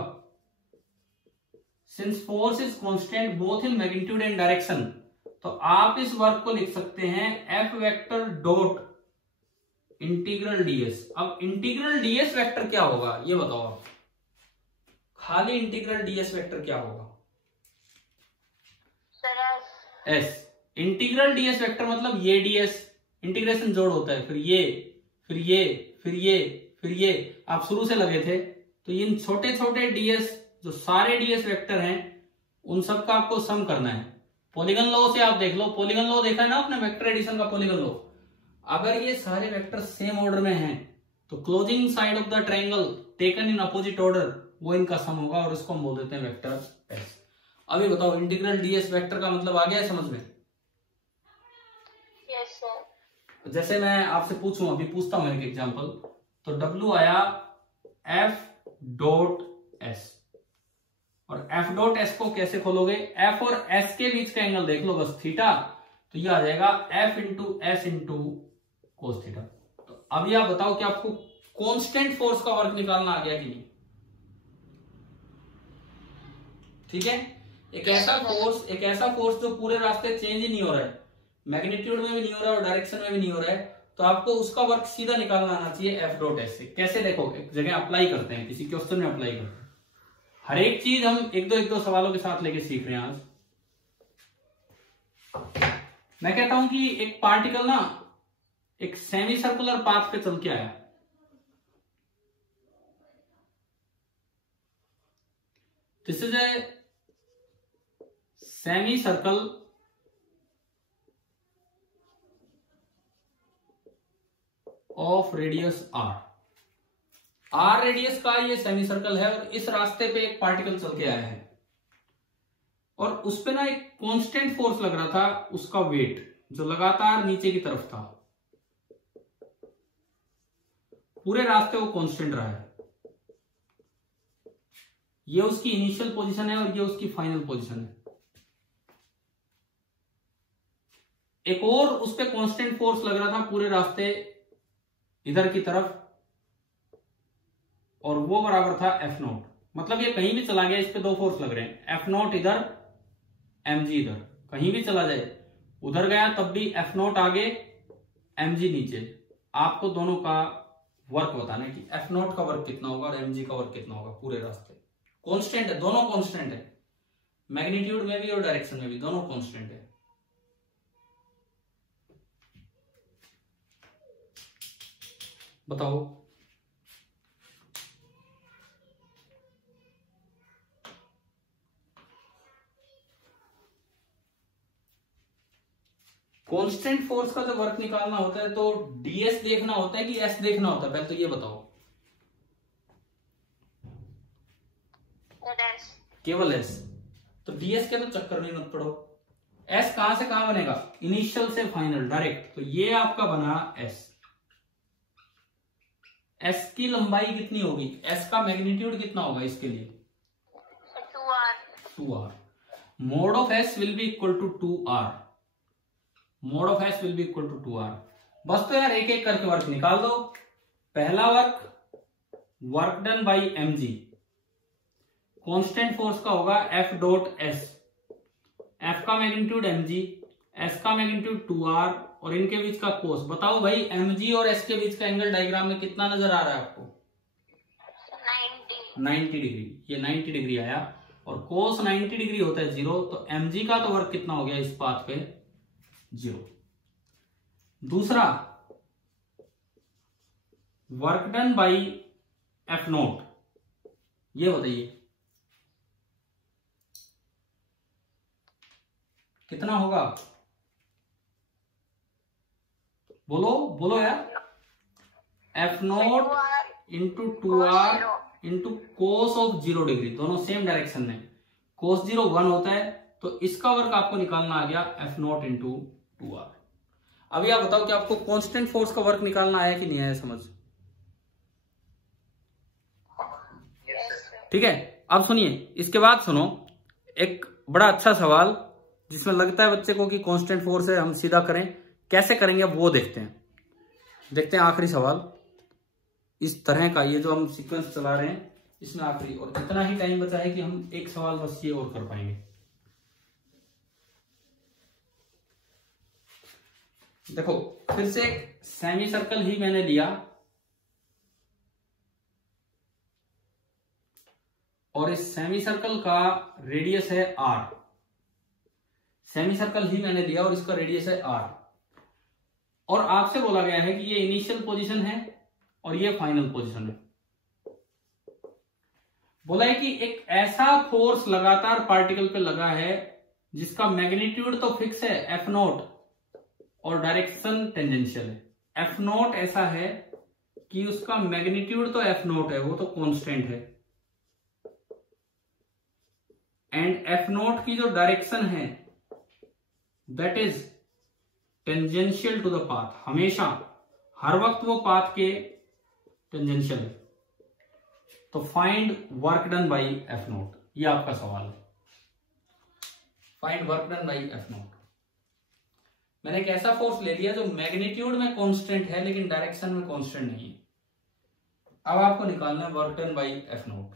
Since force is constant both in magnitude and direction, तो आप इस वर्क को लिख सकते हैं F vector dot integral DS. अब इंटीग्रल डीएस वेक्टर क्या होगा ये बताओ आप। खाली इंटीग्रल डीएस वेक्टर क्या होगा? Sir S. Integral DS vector मतलब ये डीएस, इंटीग्रेशन जोड़ होता है, फिर ये, फिर ये, फिर ये, फिर ये, आप शुरू से लगे थे। तो इन छोटे छोटे डीएस, जो सारे डीएस वेक्टर हैं, उन सब का आपको सम करना है। पॉलीगन लॉ से आप देख लो, पॉलीगन लॉ देखा है ना आपने, वेक्टर एडिशन का पॉलीगन लॉ। अगर ये सारे वेक्टर सेम ऑर्डर में हैं, तो closing side of the triangle taken in opposite order, वो इनका सम होगा, और इसको हम बोल देते हैं वेक्टर एस। अभी बताओ, इंटीग्रल डीएस वेक्टर का मतलब आ गया है समझ में? Yes sir. जैसे मैं आपसे पूछूं, अभी पूछता हूं एक एग्जांपल, तो W आया F डॉट एस, और F डॉट एस को कैसे खोलोगे? F और S के बीच का एंगल देख लो बस, थीटा, तो ये आ जाएगा F into S into cos theta. तो अभी आप बताओ कि आपको कांस्टेंट फोर्स का वर्क निकालना आ गया कि नहीं? ठीक है, एक ऐसा फोर्स जो पूरे रास्ते चेंज ही नहीं हो रहा है, मैग्नीट्यूड में भी नहीं हो रहा है और डायरेक्शन में भी नहीं हो रहा है, तो आपको उसका वर्क सीधा निकालना आना चाहिए एफ डॉट एस से। कैसे? देखो, एक जगह अप्लाई करते हैं, किसी क्वेश्चन में अप्लाई करते हैं। हर एक चीज हम एक दो सवालों के साथ लेके सीख रहे हैं आज। मैं कहता हूं कि एक पार्टिकल ना एक सेमी सर्कुलर पाथ पे चल के आया, this is a semi circle of radius r radius का ये सेमी सर्कल है, और इस रास्ते पे एक पार्टिकल चल के आया है, और उस पे ना एक कांस्टेंट फोर्स लग रहा था, उसका वेट जो लगातार नीचे की तरफ था, पूरे रास्ते वो कांस्टेंट रहा है। ये उसकी इनिशियल पोजीशन है और ये उसकी फाइनल पोजीशन है। एक और उस पे कांस्टेंट फोर्स लग रहा था पूरे रास्ते इधर की तरफ, और वो बराबर था एफ नॉट। मतलब ये कहीं भी चला गया, इस पे दो फोर्स लग रहे हैं, एफ नॉट इधर, एम जी इधर, कहीं भी चला जाए, उधर गया तब भी एफ नॉट आगे, एम जी नीचे। आपको दोनों का वर्क बताना है कि एफ नॉट का वर्क कितना होगा और एम जी का वर्क कितना होगा पूरे रास्ते। कांस्टेंट है, दोनों कांस्टेंट है, मैग्नीट्यूड में भी और डायरेक्शन में भी दोनों कांस्टेंट है। बताओ। कांस्टेंट फोर्स का जो वर्क निकालना होता है, तो डीएस देखना होता है कि एस देखना होता है? पहले तो ये बताओ। केवल एस। तो डीएस के तो चक्कर में मत पड़ो। एस कहां से कहां बनेगा? इनिशियल से फाइनल डायरेक्ट। तो ये आपका बना एस। एस की लंबाई कितनी होगी? एस का मैग्नीट्यूड कितना होगा इसके लिए? 2r। Mod of s will be equal to 2r। Mod of s will be equal to 2r। बस तो यार एक एक करके वर्क निकाल दो। पहला work work done by mg, constant force का होगा F डॉट S, F का मैग्नीट्यूड mg, S का मैग्नीट्यूड 2r और इनके बीच का कोस। बताओ भाई mg और S के बीच का एंगल डायग्राम में कितना नजर आ रहा है आपको? 90 डिग्री। ये 90 डिग्री आया और कोस 90 डिग्री होता है 0, तो mg का तो वर्क कितना हो गया इस पाथ पे? 0। दूसरा, work done by F nought, ये बताइए कितना होगा? बोलो बोलो यार। F note into 2r into cos of 0 degree, दोनों सेम डायरेक्शन में। कोस 0 1 होता है, तो इसका वर्क आपको निकालना आ गया F नोट इंटू 2r। अभी आप बताओ कि आपको कांस्टेंट फोर्स का वर्क निकालना आया कि नहीं आया समझ? ठीक है, अब सुनिए, इसके बाद सुनो एक बड़ा अच्छा सवाल जिसमें लगता है बच्चे को कि कांस्टेंट फोर्स है, हम सीधा करें। कैसे करेंगे अब वो देखते हैं। आखिरी सवाल इस तरह का, ये जो हम सीक्वेंस चला रहे हैं इसमें आखिरी, और इतना ही टाइम बचा है कि हम एक सवाल बस ये और कर पाएंगे। देखो फिर से एक सेमी सर्कल ही मैंने लिया और इस सेमी सर्कल का रेडियस है r। सेमी सर्कल ही मैंने लिया और इसका रेडियस है r, और आपसे बोला गया है कि ये इनिशियल पोजीशन है और ये फाइनल पोजीशन है। बोला है कि एक ऐसा फोर्स लगातार पार्टिकल पे लगा है जिसका मैग्नीट्यूड तो फिक्स है F नोट और डायरेक्शन टेंजेंशियल है। F नोट ऐसा है कि उसका मैग्नीट्यूड तो F नोट है, वो तो कांस्टेंट है, एंड F नोट की जो डायरेक्शन है that is tangential to the path, हमेशा हर वक्त वो पाथ के टेंजेंशियल है। तो find work done by F nought, ये आपका सवाल है। Find work done by F nought. मैंने एक ऐसा फोर्स ले लिया जो मैग्नीट्यूड में कांस्टेंट है लेकिन डायरेक्शन में कांस्टेंट नहीं है। अब आपको निकालना है work done by F note.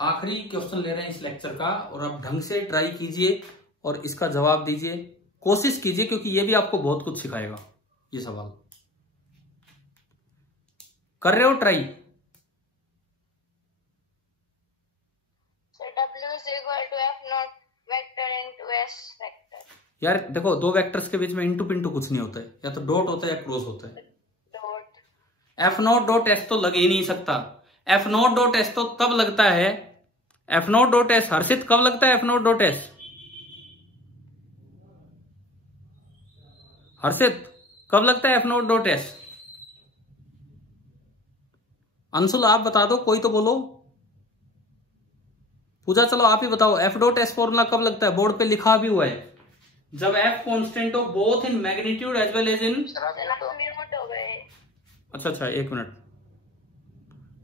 आखिरी क्वेश्चन ले रहे हैं इस लेक्चर का, और आप ढंग से ट्राई कीजिए और इसका जवाब दीजिए, कोशिश कीजिए, क्योंकि ये भी आपको बहुत कुछ सिखाएगा ये सवाल। कर रहे हो ट्राई? यार देखो, दो वेक्टर्स के बीच में इंटू पिंटू कुछ नहीं होता है, या तो डॉट होता है या क्रॉस होता है। F नोट डॉट एस तो लग ही नहीं सकता। F नोट डॉट एस तो तब लगता है, F नोट डॉट एस हर्षित कब लगता है? F नोट डॉट एस हर्षित कब लगता है F nought dot S? Anshul आप बता दो, कोई तो बोलो। पूजा चलो आप ही बताओ, F डॉट एस फॉर्मूला कब लगता है? बोर्ड पे लिखा भी हुआ है, जब F कांस्टेंट हो both in magnitude as well as in. अच्छा एक मिनट,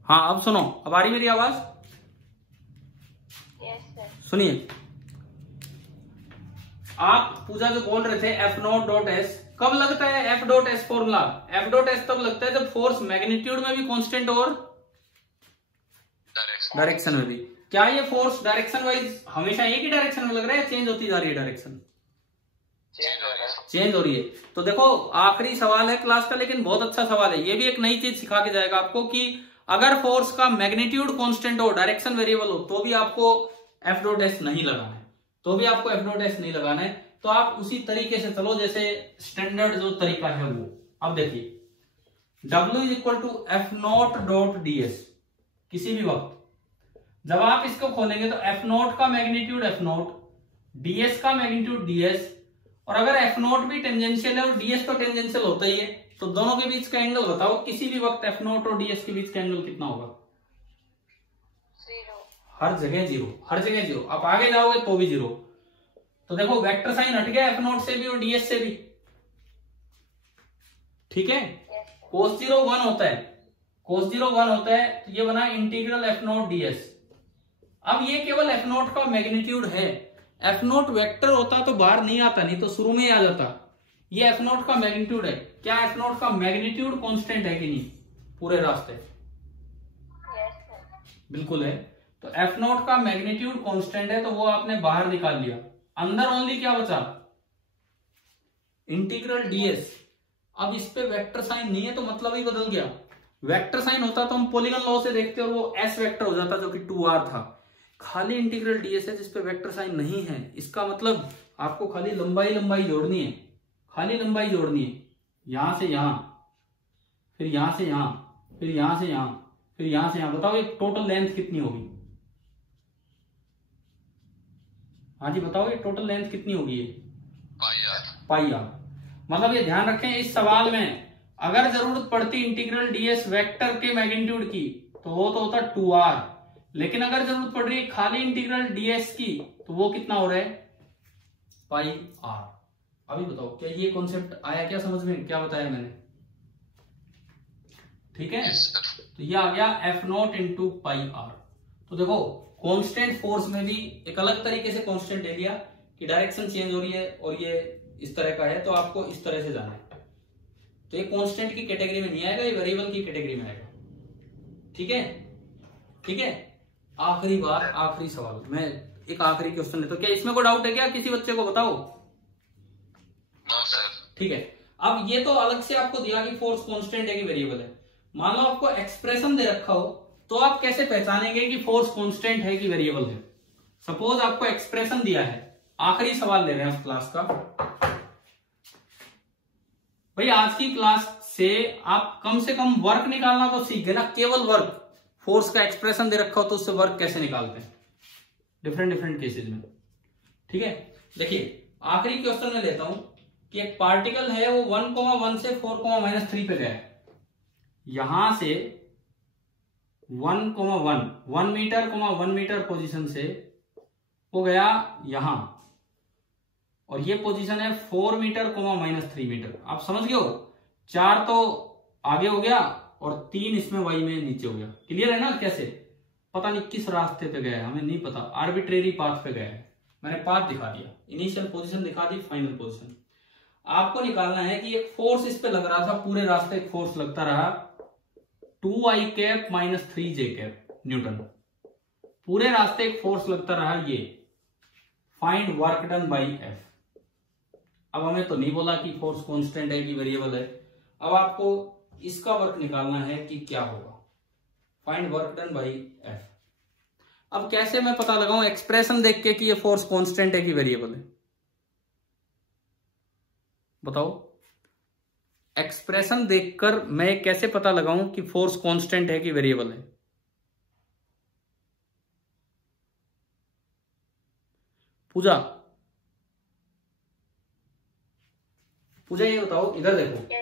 हाँ अब सुनो, अब आ रही मेरी आवाज? सुनिए, आप पूजा जो बोल रहे थे F नोट डॉट एस कब लगता है? F dot S formula F dot S तब लगता है जब फोर्स मैग्नीट्यूड में भी कांस्टेंट और डायरेक्शन में भी। क्या ये फोर्स डायरेक्शन वाइज हमेशा एक ही डायरेक्शन में लग रहा है, चेंज होती जा रही है डायरेक्शन? चेंज हो रही है। तो देखो आखिरी सवाल है क्लास का, लेकिन बहुत अच्छा सवाल है। ये भी एक नई चीज सिखा के जाएगा आपको कि अगर फोर्स का मैग्नीट्यूड कांस्टेंट हो, डायरेक्शन वेरिएबल हो, तो भी आपको F डॉट एस नहीं लगाना है, तो आप उसी तरीके से चलो जैसे स्टैंडर्ड जो तरीका है वो। अब देखिए W is equal to F nought dot d s. किसी भी वक्त जब आप इसको खोलेंगे तो F नोट का मैग्नीट्यूड F नोट, ds का मैग्नीट्यूड ds, और अगर F नोट भी टेंजेंशियल है और ds तो टेंजेंशियल होता ही है, तो दोनों के बीच का एंगल बताओ किसी भी वक्त F नोट और ds के बीच का एंगल कितना होगा? हर जगह जीरो। आप आगे जाओगे तो भी जीरो। तो देखो वेक्टर साइन हट गया F नोट से भी और ds से भी, ठीक है। cos 0 1 होता है, तो ये बना इंटीग्रल F नोट ds। अब ये केवल F नोट का मैग्नीट्यूड है, F नोट वेक्टर होता तो बाहर नहीं आता, नहीं तो शुरू में ही आ जाता। ये F नोट का मैग्नीट्यूड है, क्या एफ नॉट का मैग्नीट्यूड कांस्टेंट है कि नहीं पूरे रास्ते? Yes sir. बिल्कुल है। तो एफ नॉट का मैग्नीट्यूड कांस्टेंट है तो वो आपने बाहर निकाल लिया। अंदर ओनली क्या बचा? Integral DS. अब इस पे वेक्टर साइन नहीं है तो मतलब ही बदल गया। वेक्टर साइन होता तो हम पॉलीगन लॉ से देखते और वो एस वेक्टर हो जाता जो कि 2r था। खाली इंटीग्रल डीएस है जिसपे वेक्टर साइन नहीं है, इसका मतलब आपको खाली लंबाई लंबाई जोड़नी है, खाली लंबाई जोड़नी है। यहां से यहां, फिर यहां से यहां, फिर यहां से यहां, फिर यहां से यहां। बताओ ये टोटल लेंथ कितनी होगी? हाँ जी बताओ ये टोटल लेंथ कितनी होगी? पाई आर। मतलब ये ध्यान रखें इस सवाल में अगर जरूरत पड़ती इंटीग्रल डीएस वेक्टर के मैग्नीट्यूड की तो वो तो होता 2r, लेकिन अगर जरूरत पड़ रही है खाली इंटीग्रल डीएस की तो वो कितना हो रहा है? पाई आर। अभी बताओ क्या ये कॉन्सेप्ट आया क्या समझ में? क्या बताया मैंने? ठीक है। तो ये आ गया F nought into pi r. तो देखो कांस्टेंट फोर्स में भी एक अलग तरीके से कांस्टेंट ले लिया कि डायरेक्शन चेंज हो रही है और ये इस तरह का है तो आपको इस तरह से जाना है। तो ये कांस्टेंट की कैटेगरी में नहीं आएगा, ये वेरिएबल की कैटेगरी में आएगा। ठीक है, ठीक है। आखिरी बार आखिरी सवाल, मैं एक आखिरी क्वेश्चन लेता हूं। क्या इसमें कोई डाउट है क्या? किसी बच्चे को बताओ। No sir. ठीक है। अब ये तो अलग से आपको दिया कि फोर्स कांस्टेंट है कि वेरिएबल है। मान लो आपको एक्सप्रेशन दे रखा हो तो आप कैसे पहचानेंगे कि फोर्स कांस्टेंट है कि वेरिएबल है? सपोज आपको एक्सप्रेशन दिया है, आखिरी सवाल ले रहे हैं क्लास का। भाई आज की क्लास से आप कम से कम वर्क निकालना तो सीख गए ना, केवल वर्क। फोर्स का एक्सप्रेशन दे रखा हो तो उससे वर्क कैसे निकालते हैं डिफरेंट डिफरेंट केसेस में। ठीक है, देखिए आखिरी क्वेश्चन में लेता हूं कि एक पार्टिकल है वो 1,1 से 4,-3 पे गया है। यहां से 1 मीटर 1 मीटर पोजीशन से वो गया यहां, और ये पोजीशन है 4 मीटर -3 मीटर। आप समझ गए हो? 4 तो आगे हो गया और 3 इसमें y में नीचे हो गया। क्लियर है ना? कैसे? पता नहीं किस रास्ते पे गया है, हमें नहीं पता, आर्बिट्रेरी पाथ पे गया है। मैंने पाथ दिखा दिया, इनिशियल पोजीशन दिखा दी, फाइनल पोजीशन। आपको निकालना है कि एक फोर्स इस पे लग रहा था, पूरे रास्ते एक फोर्स लगता रहा 2i cap -3j cap Newton. पूरे रास्ते एक फोर्स लगता रहा ये। Find work done by F. अब हमें तो नहीं बोला कि फोर्स कांस्टेंट है कि वेरिएबल है। अब आपको इसका वर्क निकालना है कि क्या होगा। Find work done by F. अब कैसे मैं पता लगाऊं एक्सप्रेशन देख के कि ये फोर्स कांस्टेंट है कि वेरिएबल है? बताओ, एक्सप्रेशन देखकर मैं कैसे पता लगाऊं कि फोर्स कांस्टेंट है कि वेरिएबल है? पूजा, पूजा ये बताओ, इधर देखो,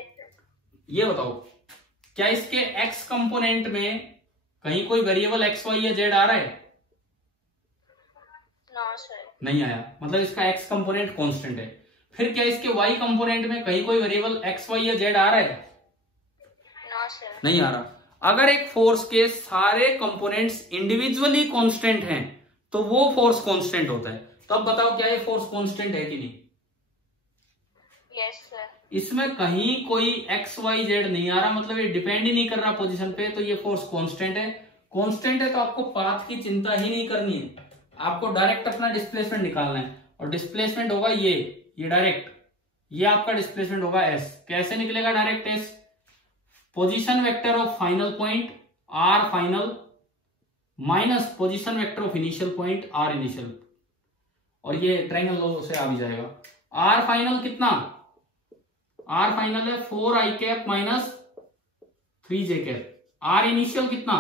ये बताओ क्या इसके एक्स कंपोनेंट में कहीं कोई वेरिएबल एक्स वाई या जेड आ रहा है? No sir. नहीं आया, मतलब इसका एक्स कंपोनेंट कांस्टेंट है। फिर क्या इसके वाई कंपोनेंट में कहीं कोई वेरिएबल एक्स वाई या जेड आ रहा है? No sir. नहीं आ रहा। अगर एक फोर्स के सारे कंपोनेंट्स इंडिविजुअली कांस्टेंट हैं तो वो फोर्स कांस्टेंट होता है। तो अब बताओ क्या ये फोर्स कांस्टेंट है कि नहीं? Yes sir. इसमें कहीं कोई एक्स वाई जेड नहीं आ रहा, मतलब ये डिपेंड ही नहीं कर रहा पोजीशन पे, तो ये फोर्स कांस्टेंट है। कांस्टेंट है तो आपको पाथ की चिंता ही नहीं करनी है, आपको डायरेक्ट अपना डिस्प्लेसमेंट निकालना है। और डिस्प्लेसमेंट होगा ये डायरेक्ट, ये आपका डिस्प्लेसमेंट होगा एस। कैसे निकलेगा direct S? Position vector of final point R final minus position vector of initial point R initial, और ये ट्रायंगल लॉ से आ भी जाएगा। आर फाइनल कितना? आर फाइनल है 4i cap -3j cap. R initial कितना?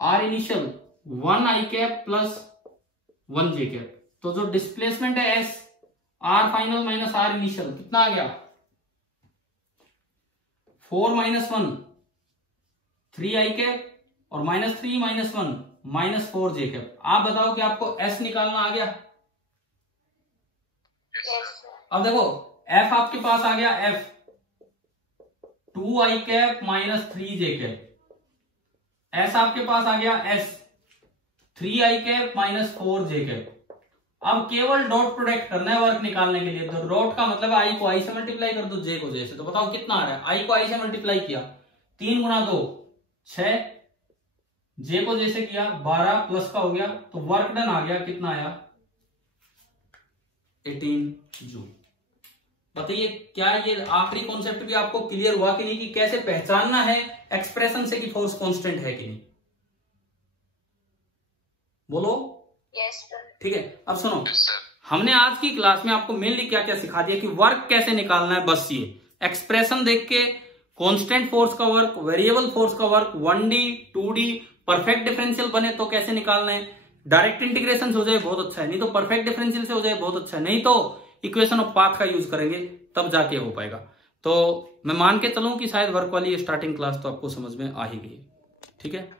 R initial 1i cap +1j cap. तो जो डिस्प्लेसमेंट है S, R final minus R initial कितना आ गया? 4 - 1 3i कैप और -3 - 1 -4j कैप। आप बताओ कि आपको एस निकालना आ गया? Yes sir. अब देखो एफ आपके पास आ गया, F 2i cap -3j cap. S आपके पास आ गया S 3i cap -4j cap. अब केवल डॉट प्रोडक्ट करना है वर्क निकालने के लिए। तो डॉट का मतलब आई को आई से मल्टीप्लाई कर दो, जे को जे से। तो बताओ कितना आ रहा है, आई को आई से मल्टीप्लाई किया 3 गुना 2 6, जे को जे से किया 12 प्लस का हो गया, तो वर्क डन आ गया कितना आया 18 जूल। बताइए क्या ये आखिरी कॉन्सेप्ट भी आपको क्लियर हुआ कि नहीं, कि कैसे पहचानना है एक्सप्रेशन से कि फोर्स कांस्टेंट है कि नहीं? बोलो। Yes sir. ठीक है, अब सुनो, सर हमने आज की क्लास में आपको मेनली क्या क्या सिखा दिया कि वर्क कैसे निकालना है। बस ये एक्सप्रेशन देख के कांस्टेंट फोर्स का वर्क, वेरिएबल फोर्स का work, 1D 2D perfect differential बने तो कैसे निकालना है, डायरेक्ट इंटीग्रेशन से हो जाए बहुत अच्छा है, नहीं तो परफेक्ट डिफरेंशियल से हो जाए बहुत अच्छा है, नहीं तो इक्वेशन ऑफ पाथ का यूज करेंगे तब जाके हो पाएगा। तो मैं मान के चलूं कि शायद वर्क वाली स्टार्टिंग क्लास तो आपको समझ में आ ही गई। ठीक है।